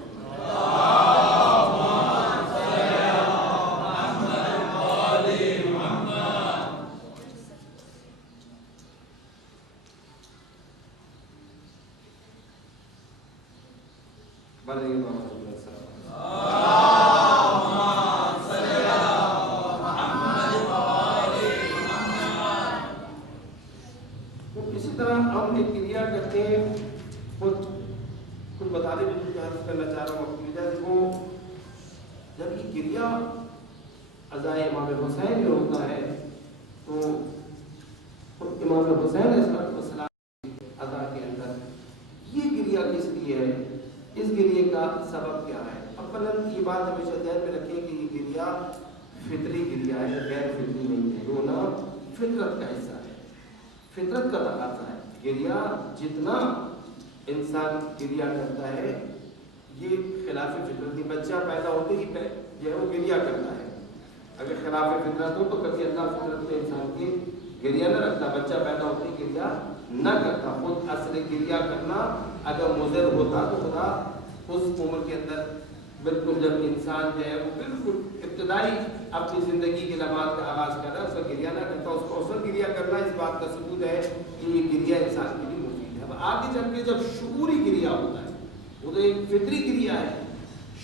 اسی طرح ہم ایک گریہ کرتے ہیں. کچھ بتا دیں جو حرض کرنا چاہ رہا ہوں وہ جب یہ گریہ عزائے امام حسین میں ہوتا ہے تو امام حسین علیہ السلام عزا کے اندر یہ گریہ کس لیے ہے, اس گریہ کا سبب کیا ہے. اولا یہ بات ہمیشہ ذہن میں رکھیں کہ یہ گریہ فطری گریہ ہے, غیر فطری نہیں ہے. رونا فطرت کا حصہ ہے, فطرت کا تقاضا ہے. گریہ جتنا انسان گریہ کرتا ہے یہ خلاف فطرت نہیں. بچہ پیدا ہوتے ہی جو ہے وہ گریہ کرتا ہے. اگر خلاف فطرت ہو تو کبھی اللہ فطرت میں انسان کی گریہ نہ رکھتا, بچہ پیدا ہوتے ہی گریہ نہ کرتا. خود اثر گریہ کرنا اگر مضر ہوتا تو خدا اس عمر کے اندر بالکل جب انسان جو ہے وہ بالکل ابتدائی اپنی زندگی کے لمحات کا آغاز کر رہا ہے اس کا گریہ نہ کرتا. اس کو اوسط گریہ کرنا اس بات کا ثبوت ہے کہ یہ گریہ انسان کے لیے مفید ہے. اب آگے چل کے جب شعوری گریہ ہوتا ہے وہ تو ایک فطری گریہ ہے.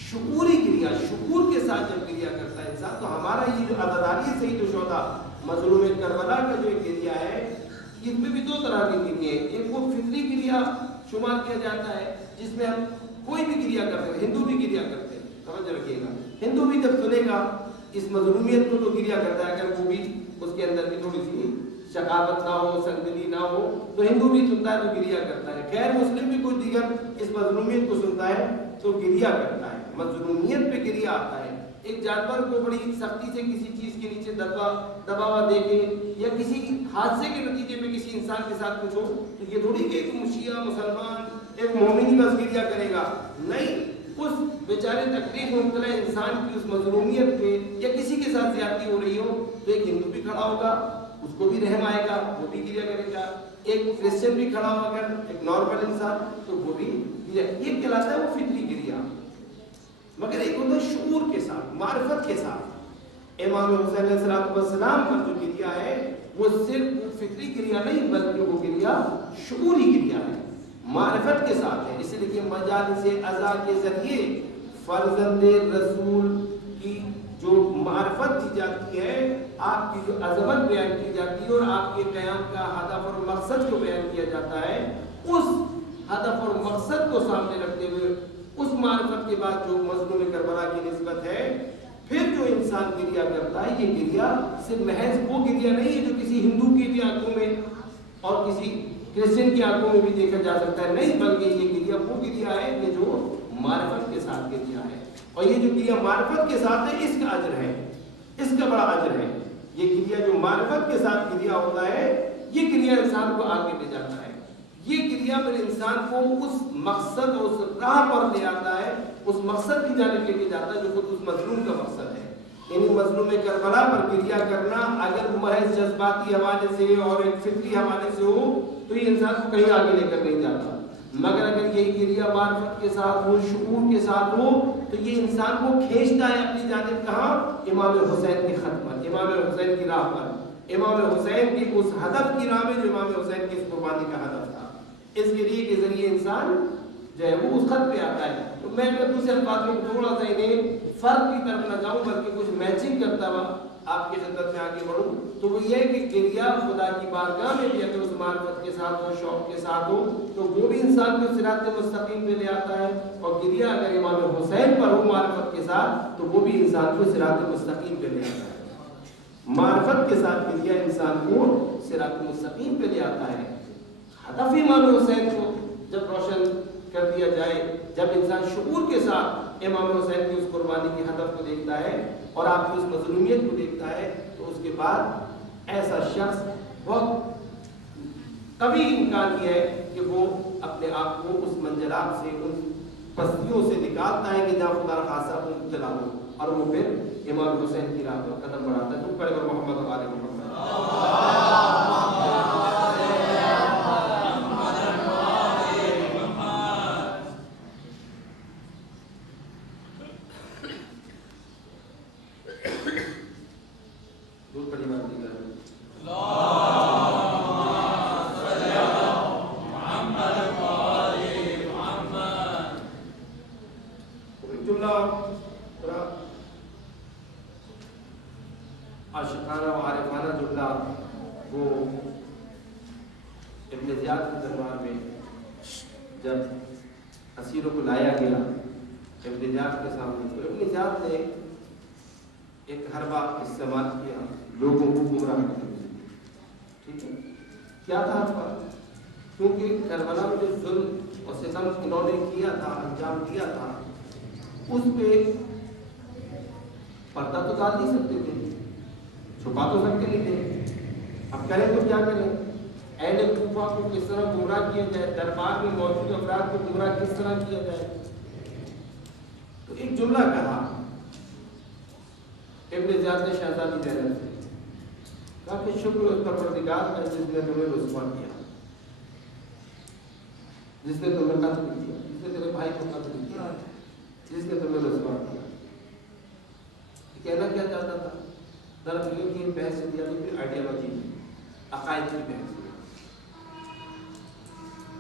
شعوری گریہ شعور کے ساتھ جب گریہ کرتا ہے انسان تو ہمارا یہ جو عزاداری سعید الشہداء مظلوم کربلا کا جو گریہ ہے اس میں بھی دو طرح کے گریہ ہیں. ایک وہ فطری گریہ شمار کیا جاتا ہے جس میں ہم کوئی بھی گریہ کرتے ہیں. ہندو بھی گریہ کرتے ہیں, سمجھ رکھیے گا. ہندو بھی جب سنے گا اس مظلومیت کو تو گریہ کرتا ہے اگر وہ بھی اس کے اندر بھی تھوڑی سی شقاوت نہ ہو, سنگدلی نہ ہو تو ہندو بھی سنتا ہے تو گریہ کرتا ہے. غیر مسلم بھی کوئی دیگر اس مظلومیت کو سنتا ہے تو گریہ کرتا ہے. مظلومیت پہ گریہ آتا ہے. ایک جانور کو بڑی سختی سے کسی چیز کے نیچے دبا ہوا دیکھے یا کسی حادثے کے نتیجے میں کسی انسان کے ساتھ کچھ ہو تو یہ تھوڑی کہ ایک مشیع مسلمان ایک مومن ہی بس گریہ کرے گا. نہیں, اس بیچارے تکلیف میں مبتلا انسان کی اس مظلومیت پہ یا کسی کے ساتھ زیادتی ہو رہی ہو تو ایک ہندو بھی کھڑا ہوگا, اس کو بھی رحم آئے گا, وہ بھی گریہ کرے گا. ایک کرسچن بھی کھڑا ہوگا اگر ایک نارمل انسان تو وہ بھی گریہ. یہ کہلاتا ہے وہ فطری گریہ. مگر ایک ہوتا ہے شعور کے ساتھ, معرفت کے ساتھ. امام حسین علیہ السلام کا جو گریہ ہے وہ صرف فطری گریہ نہیں بلکہ وہ گریہ شعوری گریہ ہے, معرفت کے ساتھ ہے. اسی لیے مجالس عزا کے ذریعے فرزند رسول کی جو معرفت دی جاتی ہے, آپ کی جو عظمت بیان کی جاتی ہے اور آپ کے قیام کا ہدف اور مقصد کو بیان کیا جاتا ہے, اس ہدف اور مقصد کو سامنے رکھتے ہوئے اس معرفت کے بعد جو مظلوم کربلا کی نسبت ہے پھر جو انسان گریہ کرتا ہے یہ گریہ صرف محض وہ گریہ نہیں ہے جو کسی ہندو کی بھی آنکھوں میں اور کسی کرسچن کی آنکھوں میں بھی دیکھا جا سکتا ہے. نہیں, بلکہ یہ گریہ وہ گریہ ہے کہ جو معرفت کے ساتھ گریہ ہے. اور یہ جو گریہ معرفت کے ساتھ ہے اس کا اجر ہے, اس کا بڑا اجر ہے. یہ گریہ جو معرفت کے ساتھ گریہ ہوتا ہے یہ گریہ انسان کو آگے لے جاتا ہے. یہ گریہ پھر انسان کو اس مقصد اور اس راہ پر لے آتا ہے, اس مقصد کی جانب لے کے جاتا ہے جو خود اس مظلوم کا مقصد ہے. یعنی مظلوم کربلا پر گریہ کرنا اگر محض جذباتی حوالے سے اور ایک فطری حوالے سے ہو تو یہ انسان کو کہیں آگے لے کر نہیں جاتا. مگر اگر یہ گریہ معرفت کے ساتھ ہو, شعور کے ساتھ ہو تو یہ انسان کو کھینچتا ہے اپنی جانب کہاں, امام حسین کی خط پر, امام حسین کی راہ پر, امام حسین کی اس ہدف کی راہ میں جو امام حسین کی اس قربانی کا ہدف تھا. اس گریہ کے ذریعے انسان جو ہے وہ اس خط پہ آتا ہے. تو میں اگر دوسرے الفاظ میں تھوڑا سا انہیں فرق کی طرف نہ جاؤں بلکہ کچھ میچنگ کرتا ہوا آپ کی خدمت میں آگے بڑھوں تو وہ یہ ہے کہ گریہ خدا کی بارگاہ میں بھی اگر اس معرفت کے ساتھ ہو, شوق کے ساتھ ہو تو وہ بھی انسان کو صراط مستقیم پہ لے آتا ہے. اور گریہ اگر امام حسین پر ہو معرفت کے ساتھ تو وہ بھی انسان کو صراط مستقیم پہ لے آتا ہے. معرفت کے ساتھ گریہ انسان کو صراط مستقیم پہ لے آتا ہے. ہدف امام حسین کو جب روشن کر دیا جائے, جب انسان شعور کے ساتھ امام حسین کی اس قربانی کے ہدف کو دیکھتا ہے اور آپ کی اس مظلومیت کو دیکھتا ہے تو اس کے بعد ایسا شخص بہت قوی امکان یہ ہے کہ وہ اپنے آپ کو اس منزلات سے, ان پستیوں سے نکالتا ہے کہ جہاں خدا خاصا مبتلا ہو اور وہ پھر امام حسین کی راہ پر قدم بڑھاتا ہے. تو پڑھے گا محمد آل محمد. عاشقانہ و عارفانہ جملہ وہ ابن زیاد کے دربار میں جب اسیروں کو لایا گیا ابن زیاد کے سامنے تو ابن زیاد نے ایک حربہ استعمال کیا لوگوں کو گمراہ کرنے کے لیے. ٹھیک ہے, کیا تھا حربہ؟ کیونکہ کربلا میں جو ظلم اور ستم انہوں نے کیا تھا, انجام دیا تھا, اس پہ پردہ تو ڈال نہیں سکتے تھے, چھپا تو سکتے نہیں تھے. اب کریں تو کیا کریں؟ اہل کوفہ کو کس طرح گمراہ کیا جائے, دربار میں موجود افراد کو گمراہ کس طرح کیا جائے؟ تو ایک جملہ کہا ابن زیاد نے شہزادی زینب سے, کہا کہ شکر اس پروردگار کا جس نے تمہیں رسوا کیا. جس نے تمہیں قتل کیا، جس نے تیرے بھائی کو قتل کیا، جس نے تمہیں رسوا کیا. کہنا کیا چاہتا تھا؟ دراصل کی بحث سے دیا تو پھر آئیڈیالوجی میں عقائد کی بحث.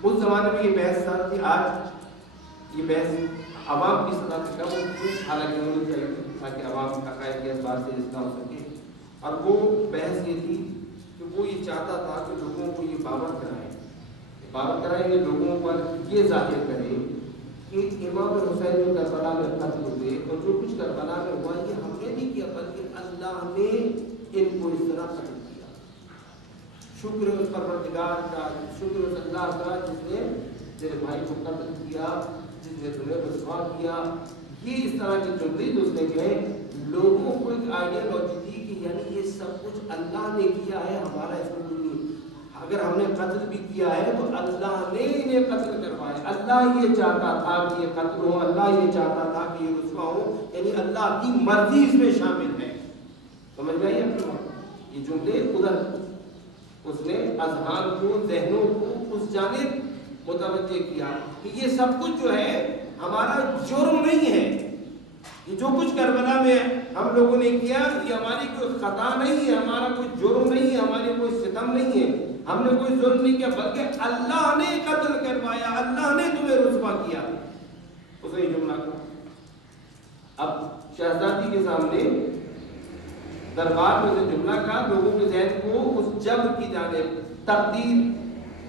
اس زمانے میں یہ بحث تھی، آج یہ بحث عوام کی سطح پہ کم ہوتی ہے، حالانکہ ہونی چاہیے تاکہ عوام عقائد کے اعتبار سے اصلاح ہو سکے. اور وہ بحث یہ تھی کہ وہ یہ چاہتا تھا کہ لوگوں کو یہ باور کرائیں گے لوگوں پر یہ ظاہر کریں کہ امام حسین جو کربلا میں قتل ہوئے اور جو کچھ کربلا میں ہوا یہ ہم نے نہیں کیا بلکہ اللہ نے ان کو اس طرح قتل کیا. شکر اس پروردگار کا، شکر اس اللہ کا جس نے تیرے بھائی کو قتل کیا، جس نے تمہیں رسوا کیا. یہ اس طرح کے جملے جو اس نے کہے لوگوں کو ایک آئیڈیالوجی تھی کہ یعنی یہ سب کچھ اللہ نے کیا ہے، ہمارا اس میں کوئی نہیں. اگر ہم نے قتل بھی کیا ہے تو اللہ نے انہیں قتل کروایا، اللہ یہ چاہتا تھا کہ یہ قتل ہو، اللہ یہ چاہتا تھا کہ یہ رسوا ہو، یعنی اللہ کی مرضی اس میں شامل ہے. سمجھ گئی یہ جملے ادھر اس نے اذہان کو، ذہنوں کو اس جانب متوجہ کیا کہ یہ سب کچھ جو ہے ہمارا جرم نہیں ہے. یہ جو کچھ کربلا میں ہم لوگوں نے کیا یہ ہماری کوئی خطا نہیں ہے، ہمارا کوئی جرم نہیں ہے، ہماری کوئی ستم نہیں ہے، ہم نے کوئی ظلم نہیں کیا بلکہ اللہ نے قتل کروایا، اللہ نے تمہیں رسوا کیا. اس نے یہ جملہ کہا. اب شہزادی کے سامنے دربار میں سے جملہ کہا، لوگوں کے ذہن کو اس جبر کی جانب، تقدیر،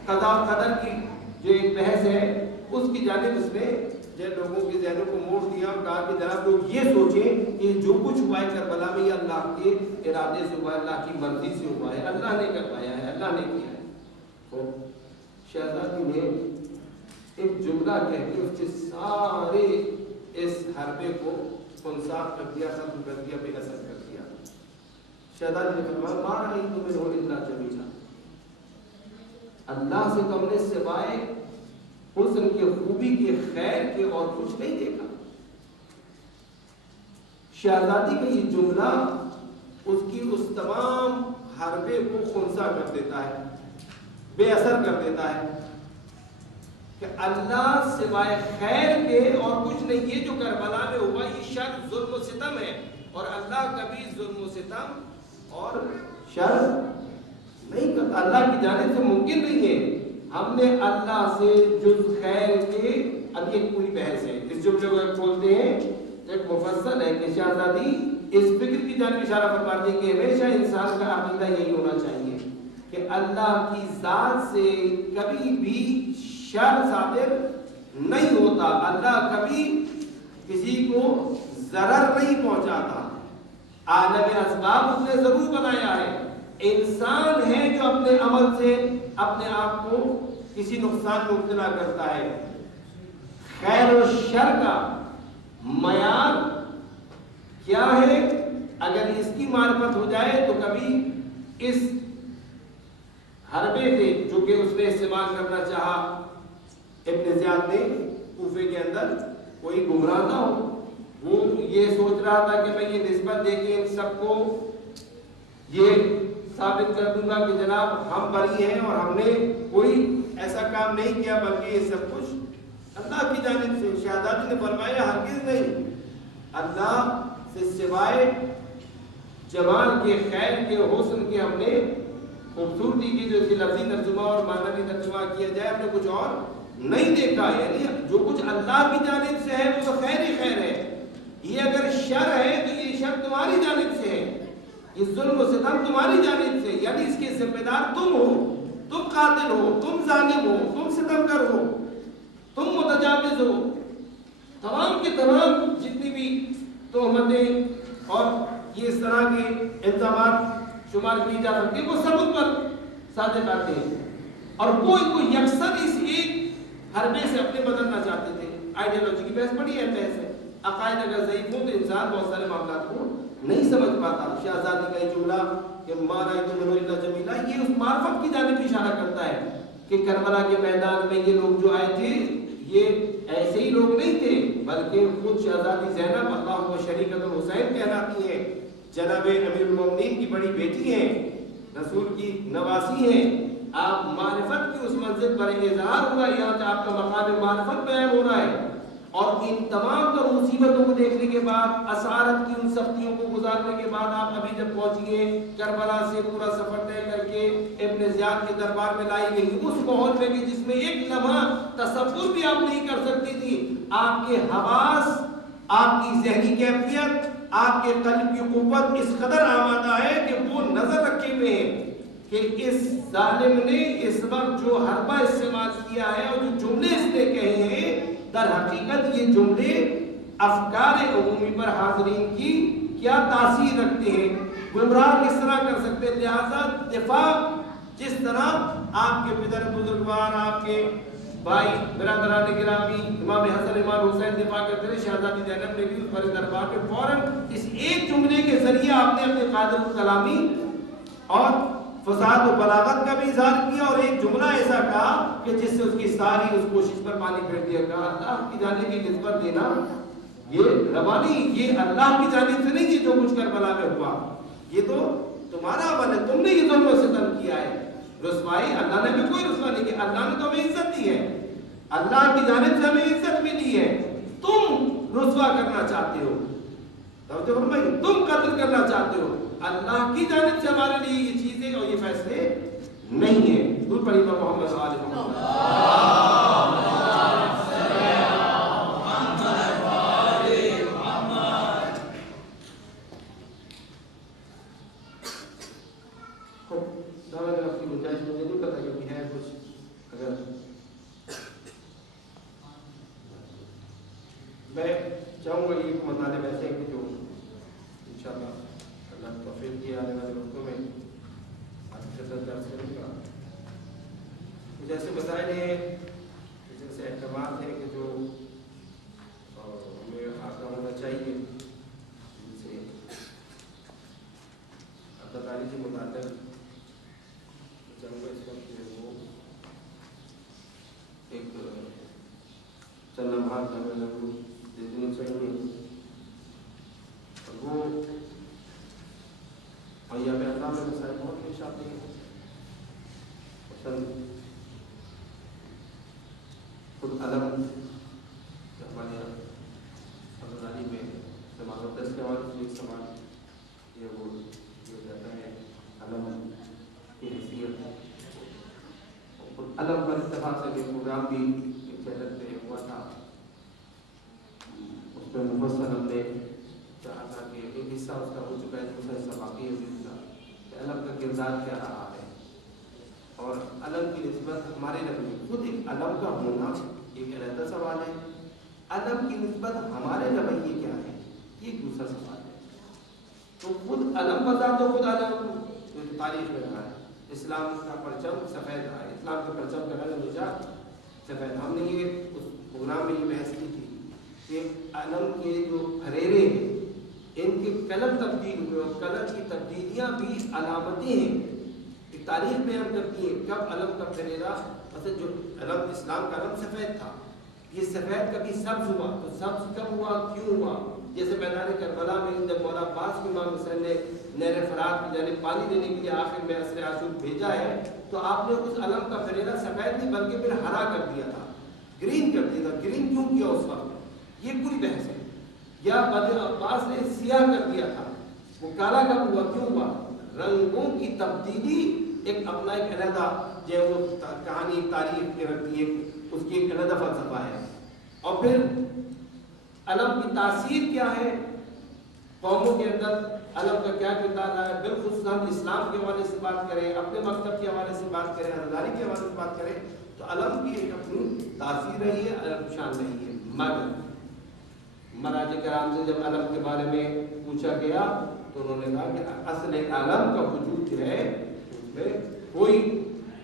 قضا و قدر کی جو ایک بحث ہے اس کی جانب اس نے جب لوگوں کے ذہنوں کو موڑ دیا اور کہا کہ جناب لوگ یہ سوچیں کہ جو کچھ ہوا ہے کربلا میں یہ اللہ کے ارادے سے ہوا ہے، اللہ کی مرضی سے ہوا ہے، اللہ نے کروایا ہے، اللہ نے کیا ہے. تو شہزادی نے ایک جملہ کہہ کے اس کے سارے اس حربے کو خنثی کر دیا، ختم کر دیا، بے اثر کر دیا. شہزادی نے فرمایا ما رأیت منہ الا جمیلا، اللہ سے تو ہم نے سوائے حسن کی، خوبی کے، خیر کے اور کچھ نہیں دیکھا. شہزادی کا یہ جملہ اس کی اس تمام حربے کو خنثی کر دیتا ہے، بے اثر کر دیتا ہے کہ اللہ سوائے خیر کے اور کچھ نہیں. یہ جو کربلا میں ہوا یہ شر، ظلم و ستم ہے اور اللہ کبھی ظلم و ستم اور شر نہیں کرتا، اللہ کی جانب سے ممکن نہیں ہے. ہم نے اللہ سے جز خیر کے، اب یہ پوری بحث ہے اس جملے کو کھولتے ہیں، ایک مفصل ہے کہ شہزادی اس فکر کی جانب اشارہ فرماتی ہے کہ ہمیشہ انسان کا عقیدہ یہی ہونا چاہیے کہ اللہ کی ذات سے کبھی بھی شر صادر نہیں ہوتا، اللہ کبھی کسی کو ضرر نہیں پہنچاتا. عالم اسباب اس نے ضرور بنایا ہے، انسان ہے جو اپنے عمل سے اپنے آپ کو کسی نقصان میں مبتلا کرتا ہے. خیر و شر کا معیار کیا ہے؟ اگر اس کی معرفت ہو جائے تو کبھی اس حربے سے جو کہ اس نے استعمال کرنا چاہا ابن زیاد نے کوفے کے اندر، کوئی گمراہ نہ ہو. وہ یہ سوچ رہا تھا کہ میں یہ نسبت دے کے ان سب کو یہ ثابت کر دوں گا کہ جناب ہم بری ہیں اور ہم نے کوئی ایسا کام نہیں کیا بلکہ یہ سب کچھ اللہ کی جانب سے. شہزادی نے فرمایا ہرگز نہیں، اللہ سے سوائے جمال کے، خیر کے، حسن کے ہم نے خوبصورتی کی جو اس کی لفظی ترجمہ اور معنوی ترجمہ کیا جائے ہم نے کچھ اور نہیں دیکھا. یعنی جو کچھ اللہ کی جانب سے ہے وہ تو خیر ہی خیر ہے. یہ اگر شر ہے تو یہ شر تمہاری جانب سے ہے، یہ ظلم و ستم تمہاری جانب سے، یعنی اس کے ذمہ دار تم ہو، تم قاتل ہو، تم ظالم ہو، تم ستمگر ہو، تم متجاوز ہو. تمام کے تمام جتنی بھی تہمتیں اور یہ اس طرح کے الزامات شمار کی جا سکتے ہیں وہ سب ان پر صادق آتے ہیں اور وہ ان کو یکسر اس ایک حربے سے اپنے بدلنا چاہتے تھے. آئیڈیالوجی کی بحث بڑی اہم بحث ہے. عقائد اگر ضعیف ہوں تو انسان بہت سارے معاملات کو نہیں سمجھ پاتا. شہزادی کا یہ جملہ کہ ما رأیت منہ الا جمیلا یہ اس معرفت کی جانب اشارہ کرتا ہے کہ کربلا کے میدان میں یہ لوگ جو آئے تھے یہ ایسے ہی لوگ نہیں تھے بلکہ خود شہزادی زینب اللہ شریکۃ الحسین کہلاتی ہیں، جناب امیر المومنین کی بڑی بیٹی ہیں، رسول کی نواسی ہیں، آپ معرفت کی اس منزل پر اظہار ہوا، یہاں سے آپ کا مقام معرفت بیان ہو رہا ہے، اور ان تمام تر مصیبتوں کو دیکھنے کے بعد، اسارت کی ان سختیوں کو گزارنے کے بعد آپ ابھی جب پہنچیے کربلا سے پورا سفر طے کر کے ابن زیاد کے دربار میں لائی گئی اس ماحول میں کہ جس میں ایک لمحہ تصور بھی آپ نہیں کر سکتی تھی، آپ کے حواس، آپ کی ذہنی کیفیت، آپ کے قلب کی قوت اس قدر آمادہ ہے کہ وہ نظر رکھے ہوئے ہیں کہ اس ظالم نے اس وقت جو حربہ استعمال کیا ہے اور جو جملے اس نے کہے ہیں، در حقیقت یہ جملے افکار عمومی پر حاضرین کی کیا تاثیر رکھتے ہیں، گمراہ کس طرح کر سکتے ہیں۔ لہذا دفاع جس طرح آپ کے پدر بزرگوار، آپ کے بھائی برادران گرامی امام حسن امام حسین دفاع کرتے رہے، شہزادی زینب نے بھی اس بڑے دربار میں فوراً اس ایک جملے کے ذریعے آپ نے اپنے قادر الکلامی اور فصاحت و بلاغت کا بھی اظہار کیا، اور ایک جملہ ایسا کہا کہ جس سے اس کی ساری اس کوشش پر پانی پھیر دیا۔ کہا اللہ کی جانب کی نسبت دینا یہ روا نہیں، یہ اللہ کی جانب سے نہیں، یہ جو کچھ کربلا میں ہوا یہ تو تمہارا عمل ہے، تم نے یہ ظلم و ستم کیا ہے۔ رسوائی اللہ نے بھی کوئی رسوا نہیں کیا، اللہ نے تو ہمیں عزت دی ہے، اللہ کی جانب سے ہمیں عزت ملی ہے، تم رسوا کرنا چاہتے ہو، تم قتل کرنا چاہتے ہو، اللہ کی جانب سے ہمارے لیے یہ چیزیں اور یہ فیصلے نہیں ہیں۔ دور پڑھی محمد صلی اللہ علیہ وسلم۔ میں چاہوں گا یہ مطالب ایسے کہ جو انشاءاللہ اللہ توفیق دے آنے والے وقتوں میں آپ کے ساتھ درس کروں گا۔ کچھ ایسے مسائل ہیں، کچھ ایسے احکامات ہیں کہ جو ہمیں آگاہ ہونا چاہیے، جن سے اللہ تعالیٰ سے متعلق چاہوں گا اس وقت جو وہ ایک چند لمحات ہمیں ضرور دے دینی چاہیے، اور وہ ایام اللہ میں مسائل بہت پیش آتے ہیں۔ خود علم ہمارے یہاں ابدالی میں مقدس کے حوالے سے ایک سوال یہ وہ جو کہتا ہے علم کی حیثیت، خود علم پر اتفاق سے ایک پروگرام بھی ایک چینل پہ ہوا تھا، اس میں مفصل ہم نے چاہا تھا کہ ایک حصہ اس کا ہو چکا ہے، دوسرا حصہ باقی ہے اس کا کہ علم کا کردار کیا رہا ہے، اور علم کی نسبت ہمارے نبی، خود ایک علم کا ہونا ایک علیحدہ سوال ہے، علم کی نسبت ہمارے رویے کیا ہے یہ ایک دوسرا سوال ہے۔ تو خود علم بذات و خود علم جو تاریخ میں رہا ہے، اسلام کا پرچم سفید رہا ہے، اسلام کے پرچم کا رنگ نجات سفید۔ ہم نے یہ اس پروگرام میں یہ بحث کی تھی کہ علم کے جو پھریرے ہیں ان کے کلر تبدیل ہوئے، اور کلر کی تبدیلیاں بھی علامتیں ہیں، ایک تاریخ بیان کرتی ہے کب علم کا پھریرا، مثلا جو علم اسلام کا علم سفید تھا، یہ سفید کبھی سبز ہوا، تو سبز کب ہوا، کیوں ہوا؟ جیسے میدان کربلا میں جب مولا عباس کے امام حسین نے نہر فرات کی جانب پانی دینے کے لیے آخر میں عصر عاشور بھیجا ہے، تو آپ نے اس علم کا پھریرا سفید نہیں بلکہ پھر ہرا کر دیا تھا، گرین کر دیا تھا۔ گرین کیوں کیا اس وقت، یہ پوری بحث ہے۔ یا بدر عباس نے سیاہ کر دیا تھا، وہ کالا کب ہوا، کیوں ہوا؟ رنگوں کی تبدیلی ایک اپنا ایک علیحدہ جو وہ کہانی تاریخ کے رکھتی ہے، اس کی ایک علیحدہ فلسفہ ہے۔ اور پھر علم کی تاثیر کیا ہے قوموں کے اندر، علم کا کیا کردار رہا ہے، بالخصوص ہم اسلام کے حوالے سے بات کریں، اپنے مکتب کے حوالے سے بات کریں، ہرداری کے حوالے سے بات کریں، تو علم کی ایک اپنی تاثیر رہی ہے، علم شان رہی ہے۔ مگر مراج کرام سے جب علم کے بارے میں پوچھا گیا تو انہوں نے کہا کہ اصل علم کا وجود جو ہے اس میں کوئی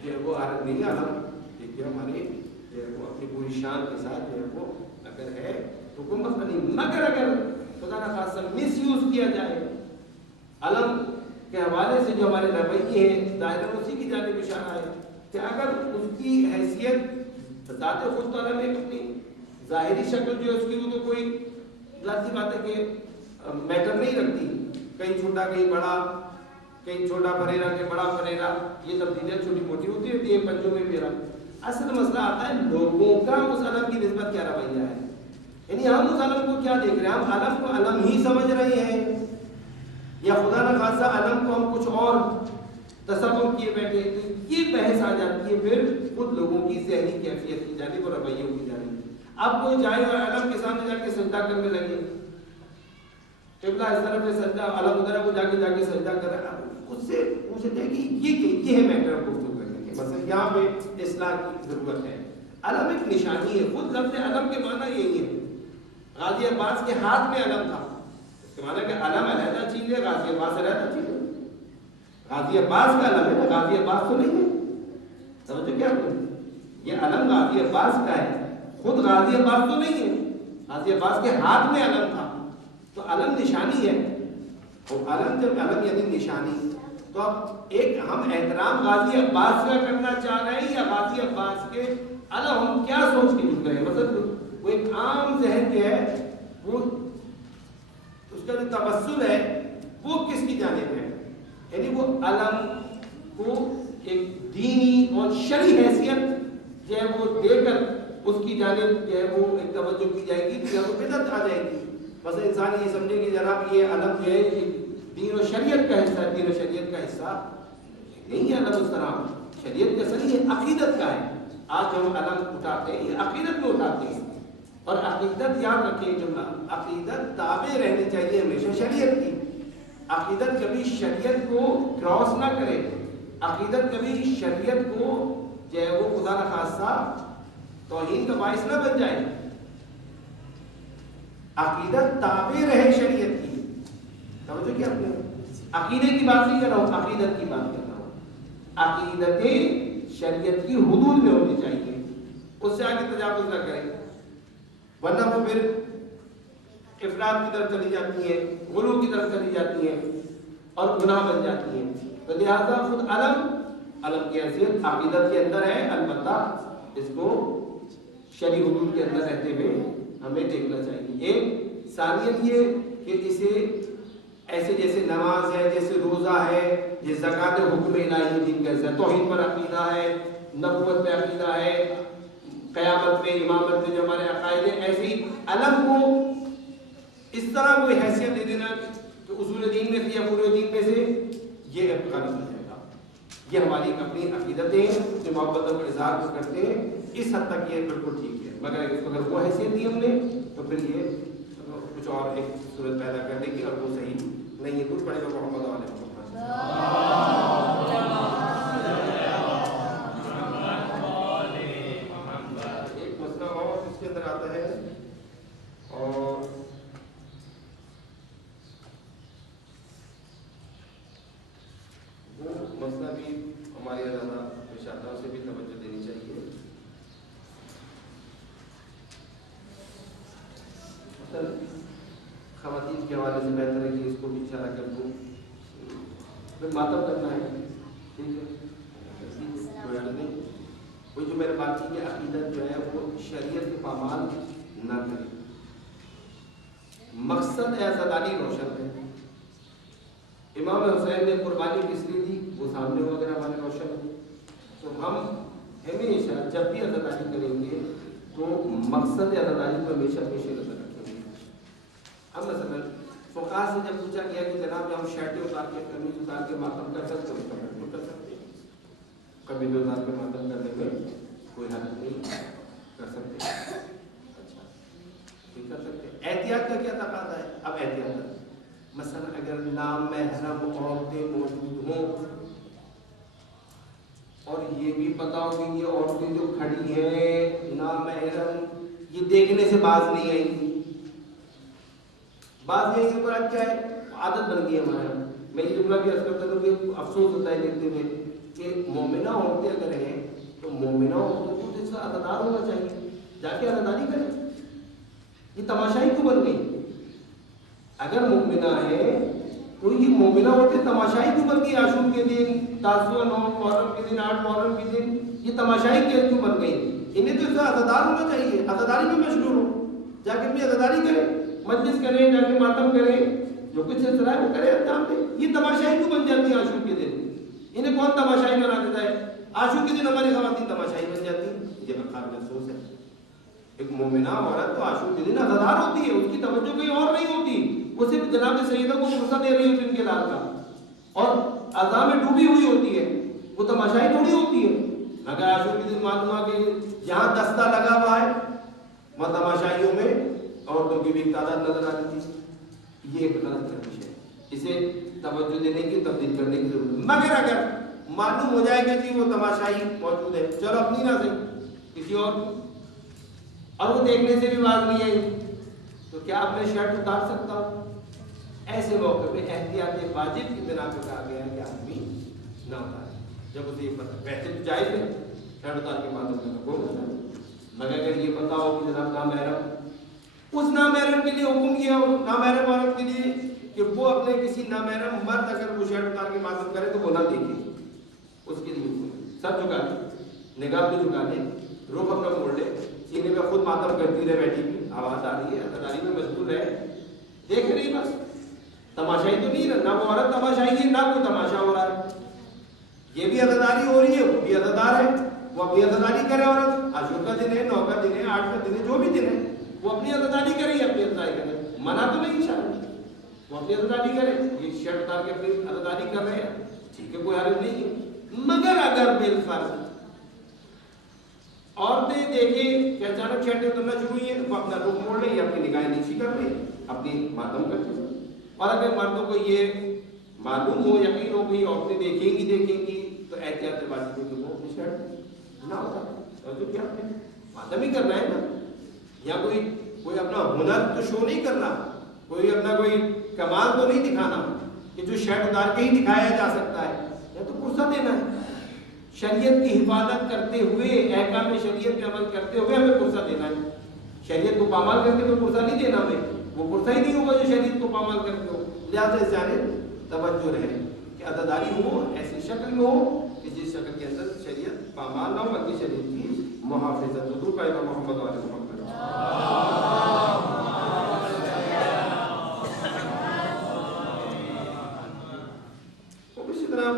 جو ہے وہ عارض نہیں ہے، علم دیکھیے ہماری جو ہے وہ اپنی پوری شان کے ساتھ جو ہے وہ اگر ہے تو کوئی مسئلہ نہیں، مگر اگر خدا نہ خاصا مس یوز کیا جائے علم کے حوالے سے جو ہمارے رویے ہیں ظاہر اسی کی جانب اشارہ ہے کہ اگر اس کی حیثیت ذات خود تعالیٰ میں اپنی ظاہری شکل جو ہے اس کی وہ تو کوئی ظاہری بات ہے کہ میٹر نہیں رکھتی، کہیں چھوٹا کہیں بڑا، کہیں چھوٹا پھریرا کہ بڑا پھریرا، یہ تبدیلیاں چھوٹی موٹی ہوتی رہتی ہیں پنجوں میں میرا. اصل مسئلہ آتا ہے لوگوں کا اس علم کی نسبت کیا رویہ ہے. یعنی ہم اس علم کو کیا دیکھ رہے ہیں؟ ہم علم کو علم ہی سمجھ رہے ہیں یا خدا نہ خاصا علم کو ہم کچھ اور تصور کیے بیٹھے. یہ بحث آ جاتی ہے پھر خود لوگوں کی ذہنی کیفیت کی جانب اور رویوں کی جانب. اب کوئی جائے اور علم کے سامنے جا کے سجدہ کرنے لگے، قبلہ اس طرف ہے سجدہ، علم ادھر ہے، وہ جا کے سجدہ کر رہا ہے. اس سے پوچھتے ہیں کہ یہ ہے میٹر گفتگو کرنے کے. مثلا یہاں پہ اصلاح کی ضرورت ہے. علم ایک نشانی ہے. خود لفظ علم کے معنی یہی ہے. غازی عباس کے ہاتھ میں علم تھا، اس کے معنی کہ علم علیحدہ چیز ہے، غازی عباس علیحدہ چیز ہے. غازی عباس کا علم ہے نا، غازی عباس تو نہیں ہے. سمجھو کیا یہ علم غازی عباس کا ہے، خود غازی عباس تو نہیں ہے. غازی عباس کے ہاتھ میں علم تھا تو علم نشانی ہے. اور علم جب علم یعنی نشانی، تو اب ایک ہم احترام غازی عباس کا کرنا چاہ رہے ہیں یا غازی عباس کے علم ہم کیا سوچ کے جڑ رہے ہیں؟ مطلب وہ ایک عام ذہن کے ہے، وہ اس کا جو تبسل ہے وہ کس کی جانب ہے؟ یعنی وہ علم کو ایک دینی اور شرعی حیثیت جو ہے وہ دے کر اس کی جانب جو ہے وہ ایک توجہ کی جائے گی تو یا تو بدعت آ جائے گی. بس انسان یہ سمجھے کہ جناب یہ علم جو ہے دین و شریعت کا حصہ ہے، دین و شریعت کا حصہ نہیں ہے. علم اس طرح شریعت کا صحیح ہے، عقیدت کا ہے. آج ہم علم اٹھاتے ہیں یہ عقیدت میں اٹھاتے ہیں، اور عقیدت یاد رکھیں جملہ، عقیدت تابع رہنی چاہیے ہمیشہ شریعت کی. عقیدت کبھی شریعت کو کراس نہ کرے، عقیدت کبھی شریعت کو جو ہے وہ خدا نخواستہ توہین کا باعث نہ بن جائے. عقیدت تابع رہے شریعت کی. سمجھو کیا عقیدے کی بات نہیں کر رہا ہوں، عقیدت کی بات کر رہا ہوں. عقیدتیں شریعت کی حدود میں ہونی چاہیے، اس سے آگے تجاوز نہ کریں، ورنہ وہ پھر افراد کی طرف چلی جاتی ہیں، غلو کی طرف چلی جاتی ہیں اور گناہ بن جاتی ہیں. تو لہٰذا خود علم کی حیثیت عقیدت کے اندر ہے، البتہ اس کو شرعی حدود کے اندر رہتے ہوئے ہمیں دیکھنا چاہیے. ایک ثانیت یہ کہ اسے ایسے جیسے نماز ہے، جیسے روزہ ہے، جیسے زکوٰۃ حکم الہی دین کا حصہ، توحید پر عقیدہ ہے، نبوت پہ عقیدہ ہے، قیامت میں امامت میں جو ہمارے عقائد ہیں، ایسے ہی علم کو اس طرح کوئی حیثیت دے دینا کہ اصول دین میں سے یا پورے دین میں سے، یہ غلط ہو جائے گا. یہ ہماری اپنی عقیدتیں جو محبت اور اظہار کو کرتے ہیں اس حد تک یہ بالکل ٹھیک ہے، مگر اگر وہ حیثیت دی ہم نے تو پھر یہ کچھ اور ایک صورت پیدا کر دے گی اور وہ صحیح نہیں ہے. کچھ پڑے گا محمد علیہ ایک مسئلہ اور اس کے اندر آتا ہے، اور وہ مسئلہ بھی ہمارے زیادہ پیشاتوں سے بھی توجہ دینی چاہیے. خواتین کے حوالے سے بہتر ہے کہ اس کو بھی اشارہ کر دوں. پھر ماتم کرنا ہے، ٹھیک ہے، کوئی حل نہیں. وہ جو میرے بات کی کہ عقیدت جو ہے وہ شریعت کے پامال نہ کرے. مقصد اعتدالی روشن ہے. امام حسین نے قربانی کس لیے دی وہ سامنے وغیرہ ہمارے روشن ہے. تو ہم ہمیشہ جب بھی اعتدالی کریں گے تو مقصد اعتدالی کو ہمیشہ پیش نظر رکھیں گے. اب مثلا فقہا سے جب پوچھا گیا کہ جناب ہم شرٹیں اتار کے قمیض اتار کے ماتم کر سکتے ہیں، تو کر سکتے ہیں. قمیض اتار کے ماتم کرنے میں کوئی حرج نہیں، کر سکتے ہیں. اچھا ٹھیک کر سکتے ہیں. احتیاط کا کیا تقاضا ہے؟ اب احتیاط مثلا اگر نامحرم عورتیں موجود ہوں اور یہ بھی پتا ہو کہ یہ عورتیں جو کھڑی ہیں نامحرم یہ دیکھنے سے باز نہیں آئیں گی، باز نہیں آئیں گی. پر کیا ہے عادت بن گئی ہمارا. میں یہ جملہ بھی عرض کرتا ہوں کہ افسوس ہوتا ہے دیکھتے ہوئے کہ مومنہ عورتیں اگر ہیں تو مومنہ عورتوں کو اس کا عددار ہونا چاہیے، جا کے عدداری کریں. یہ تماشائی کو بن گئی. اگر مومنہ ہے تو یہ مومنہ عورتیں تماشائی کو بن گئی. عاشور کے دن، تاسوعہ، 9 محرم کے دن، 8 محرم کے دن یہ تماشائی کیوں بن گئی؟ انہیں تو اس کا عددار ہونا چاہیے، عدداری میں مشغول ہو، جا کے اپنی عدداری کریں، مجلس کریں، جا کے ماتم کریں. جو کچھ سلسلہ ہے وہ کرے انجام دے. یہ تماشائی کیوں بن جاتی ہے عاشور کے دن؟ انہیں کون تماشائی بنا دیتا ہے؟ عاشور کے دن ہماری خواتین تماشائی بن جاتی ہیں. یہ قابل افسوس ہے. ایک مومنہ عورت تو عاشور کے دن عزادار ہوتی ہے، اس کی توجہ کہیں اور نہیں ہوتی، وہ صرف جناب سیدہ کو فرصت دے رہی ہوتی ہے ان کے لال کا، اور عذاب میں ڈوبی ہوئی ہوتی ہے، وہ تماشائی تھوڑی ہوتی ہے. اگر عاشور کے دن معلوم ہوا کہ جہاں دستہ لگا ہوا ہے وہاں تماشائیوں میں عورتوں کی بھی تعداد نظر آ رہی تھی. یہ ایک غلط روش ہے، اسے توجہ دینے کی تبدیل کرنے کی ضرورت ہے. مگر اگر معلوم ہو جائے کہ جی وہ تماشائی موجود ہے، چلو اپنی نہ صحیح کسی اور کی، اور وہ دیکھنے سے بھی باز نہیں آئی، تو کیا آپ میں شرٹ اتار سکتا ہوں؟ ایسے موقع پہ احتیاط واجب کی بنا پہ کہا گیا ہے کہ آدمی نہ اتارے. جب اسے یہ پتہ ویسے تو جائز ہے شرٹ اتار کے بعد میں کو بتائیں، مگر اگر یہ پتا ہو کہ جناب نامحرم، اس نامحرم کے لیے حکم کیا ہو، نامحرم عورت کے لیے کہ وہ اپنے کسی نامحرم مرد اگر وہ شرٹ اتار کے معذرت کرے تو وہ نہ دیکھے، اس کے لیے حکم سب جھکا لے، نگاہ پہ جھکا لے، رخ اپنا موڑ لے، سینے میں خود ماتم کرتی رہے بیٹھی بھی، آواز آ رہی ہے، اداری میں مشغول رہے، دیکھ رہی بس. تماشائی تو نہیں نہ وہ عورت تماشائی ہے نہ کوئی تماشا ہو رہا ہے. یہ بھی عزاداری ہو رہی ہے، وہ بھی عزادار ہے، وہ اپنی عزاداری کرے. عورت عاشور کا دن ہے، 9 کا دن ہے، 8 کا دن ہے، جو بھی دن ہے وہ اپنی عزاداری کرے یا اپنی عزاداری کرے، منع تو نہیں شاید وہ اپنی عزاداری کرے. یہ شرٹ اتار کے اپنی عزاداری کر رہے ہیں، ٹھیک ہے، کوئی حرج نہیں ہے. مگر اگر بالفرض عورتیں دیکھیں کہ اچانک شرٹیں اترنا شروع ہوئی ہیں، وہ اپنا رخ موڑ لیں یا اپنی نگاہیں نیچی کر لیں، اپنی ماتم کرتے ہیں. اور اگر مردوں کو یہ معلوم ہو، یقین ہو کہ عورتیں دیکھیں گی تو احتیاط واجب ہے کہ وہ اپنی شرٹ نہ اتارے. اور جو کیا ماتم ہی کرنا ہے نا، یا کوئی اپنا ہنر تو شو نہیں کرنا، کوئی اپنا کوئی کمال تو نہیں دکھانا کہ جو شرٹ اتار کے ہی دکھایا جا سکتا ہے، یا تو پرسہ دینا ہے. شریعت کی حفاظت کرتے ہوئے، احکام شریعت پہ عمل کرتے ہوئے ہمیں پرسہ دینا ہے. شریعت کو پامال کر کے تو پرسہ نہیں دینا ہمیں، وہ پرسہ ہی نہیں ہوگا جو شریعت کو پامال کرتے ہو. لہٰذا اس جانب توجہ رہے کہ عزاداری ہو ایسی شکل میں ہو کہ جس شکل کے اندر شریعت پامال نہ ہو، بلکہ شریعت کی محافظت. حضور کا امام محمد علیہ محمد. اسی طرح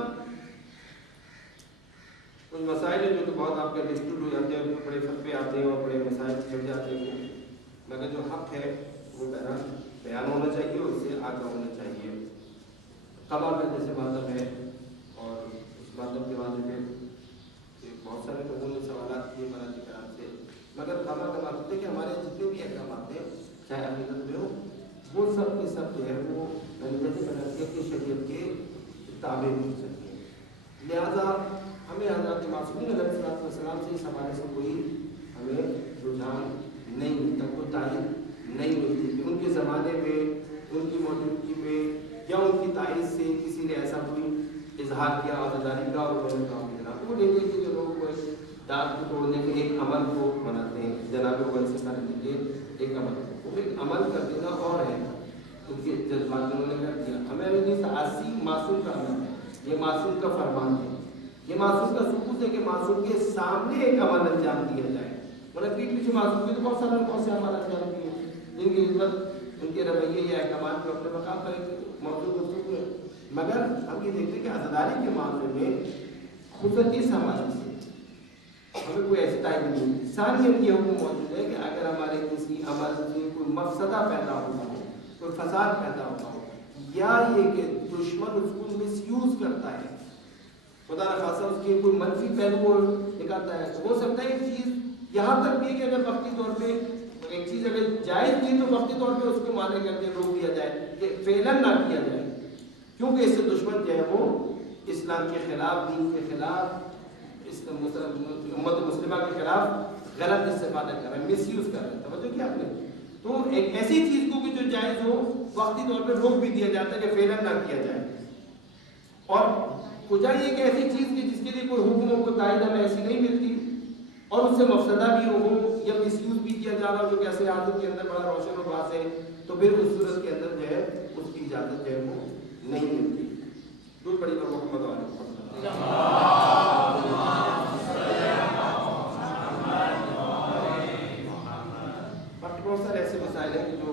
کچھ مسائل ہیں جو کہ بہت آپ کے ڈسپیوٹ ہو جاتے ہیں، بڑے فتوے آتے ہیں اور بڑے مسائل چڑھ جاتے ہیں، مگر جو حق ہے وہ بیان ہونا چاہیے اور اس سے آگاہ ہونا چاہیے. قبا کا جیسے مطلب ہے، اور اس مطلب کے بعد میں بہت سارے لوگوں نے سوالات کیے مراجع کرام سے، مگر قبا کا مطلب ہے کہ ہمارے جتنے بھی احکامات ہیں چاہے عقیدت میں ہو، وہ سب کے سب جو ہے وہ کی شریعت کے تابع ہو سکتے ہیں. لہٰذا ہمیں حضرت معصومین علیہ السلام سے اس حوالے سے کوئی ہمیں رجحان نہیں ملتا، کوئی تعلیم نہیں ملتی کہ ان کے زمانے میں، ان کی موجودگی میں یا ان کی تائید سے کسی نے ایسا کوئی اظہار کیا عزاداری کا اور انہوں نے کام کرنا. وہ لے لیجیے جو لوگ کو دانت کو توڑنے کے ایک عمل کو مناتے ہیں، جناب ویسے کر لیجیے ایک عمل، وہ ایک عمل کر دینا اور ہے ان کے جذبات انہوں نے کر دیا. ہمیں نہیں آسی معصوم کا عمل ہے، یہ معصوم کا فرمان ہے، یہ معصوم کا ثبوت ہے کہ معصوم کے سامنے ایک عمل انجام دیا جائے. مطلب پیٹ پیچھے معصوم کے تو بہت سے عمل انجام دیے جن کی عزت، ان کے رویے یا احکامات کو اپنے مقام پر موجود ہوتے ہیں. مگر ہم یہ دیکھتے ہیں کہ عزاداری کے معاملے میں خصوصی سماج سے ہمیں کوئی ایسی تعلیم نہیں ہے. ثانیت یہ حکم موجود ہے کہ اگر ہمارے کسی عمل سے کوئی مفسدہ پیدا ہوتا ہو، کوئی فساد پیدا ہوتا ہو، یا یہ کہ دشمن اس کو مس یوز کرتا ہے، خدا نخواستہ اس کے کوئی منفی پہلو نکالتا ہے، تو ہو سکتا ہے ایک چیز یہاں تک بھی کہ اگر وقتی طور پہ ایک چیز اگر جائز نہیں تو وقتی طور پہ اس کو مانے کر کے روک دیا جائے کہ فعلاً نہ کیا جائے، کیونکہ اس سے دشمن جو ہے وہ اسلام کے خلاف، دین کے خلاف، امت مسلمہ کے خلاف غلط استفادہ کر رہا ہے، مس یوز کر رہا ہے. توجہ کیا آپ نے؟ تو ایک ایسی چیز کو بھی جو جائز ہو وقتی طور پہ روک بھی دیا جاتا ہے کہ فعلاً نہ کیا جائے. اور کجا یہ ایک ایسی چیز کی جس کے لیے کوئی حکم ہو، کوئی تائید ہمیں ایسی نہیں ملتی اور اس سے مفسدہ بھی ہو یا مس یوز بھی کیا جا رہا ہو جو کہ ایسے عادت کے اندر بڑا روشن اور واضح ہے، تو پھر اس صورت کے اندر جو ہے اس کی اجازت جو ہے وہ نہیں ملتی. دودھ پڑی پر محمد علیہ باقی بہت سارے ایسے مسائل ہیں کہ جو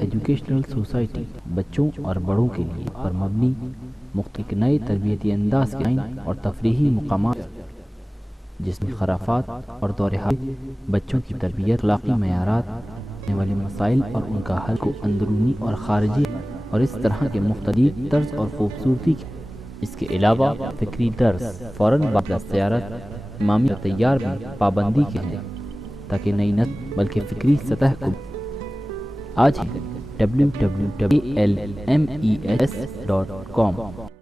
ایجوکیشنل سوسائٹی بچوں اور بڑوں کے لیے پر مبنی مختلف نئے تربیتی انداز کے اور تفریحی مقامات جس میں خرافات اور دور حال بچوں کی تربیت اخلاقی معیارات آنے والے مسائل اور ان کا حل کو اندرونی اور خارجی اور اس طرح کے مختلف طرز اور خوبصورتی کی اس کے علاوہ فکری درس فوراً بعد زیارت امامی تیار بھی پابندی کے ہیں تاکہ نئی نسل بلکہ فکری سطح کو آج ہی www.almes.com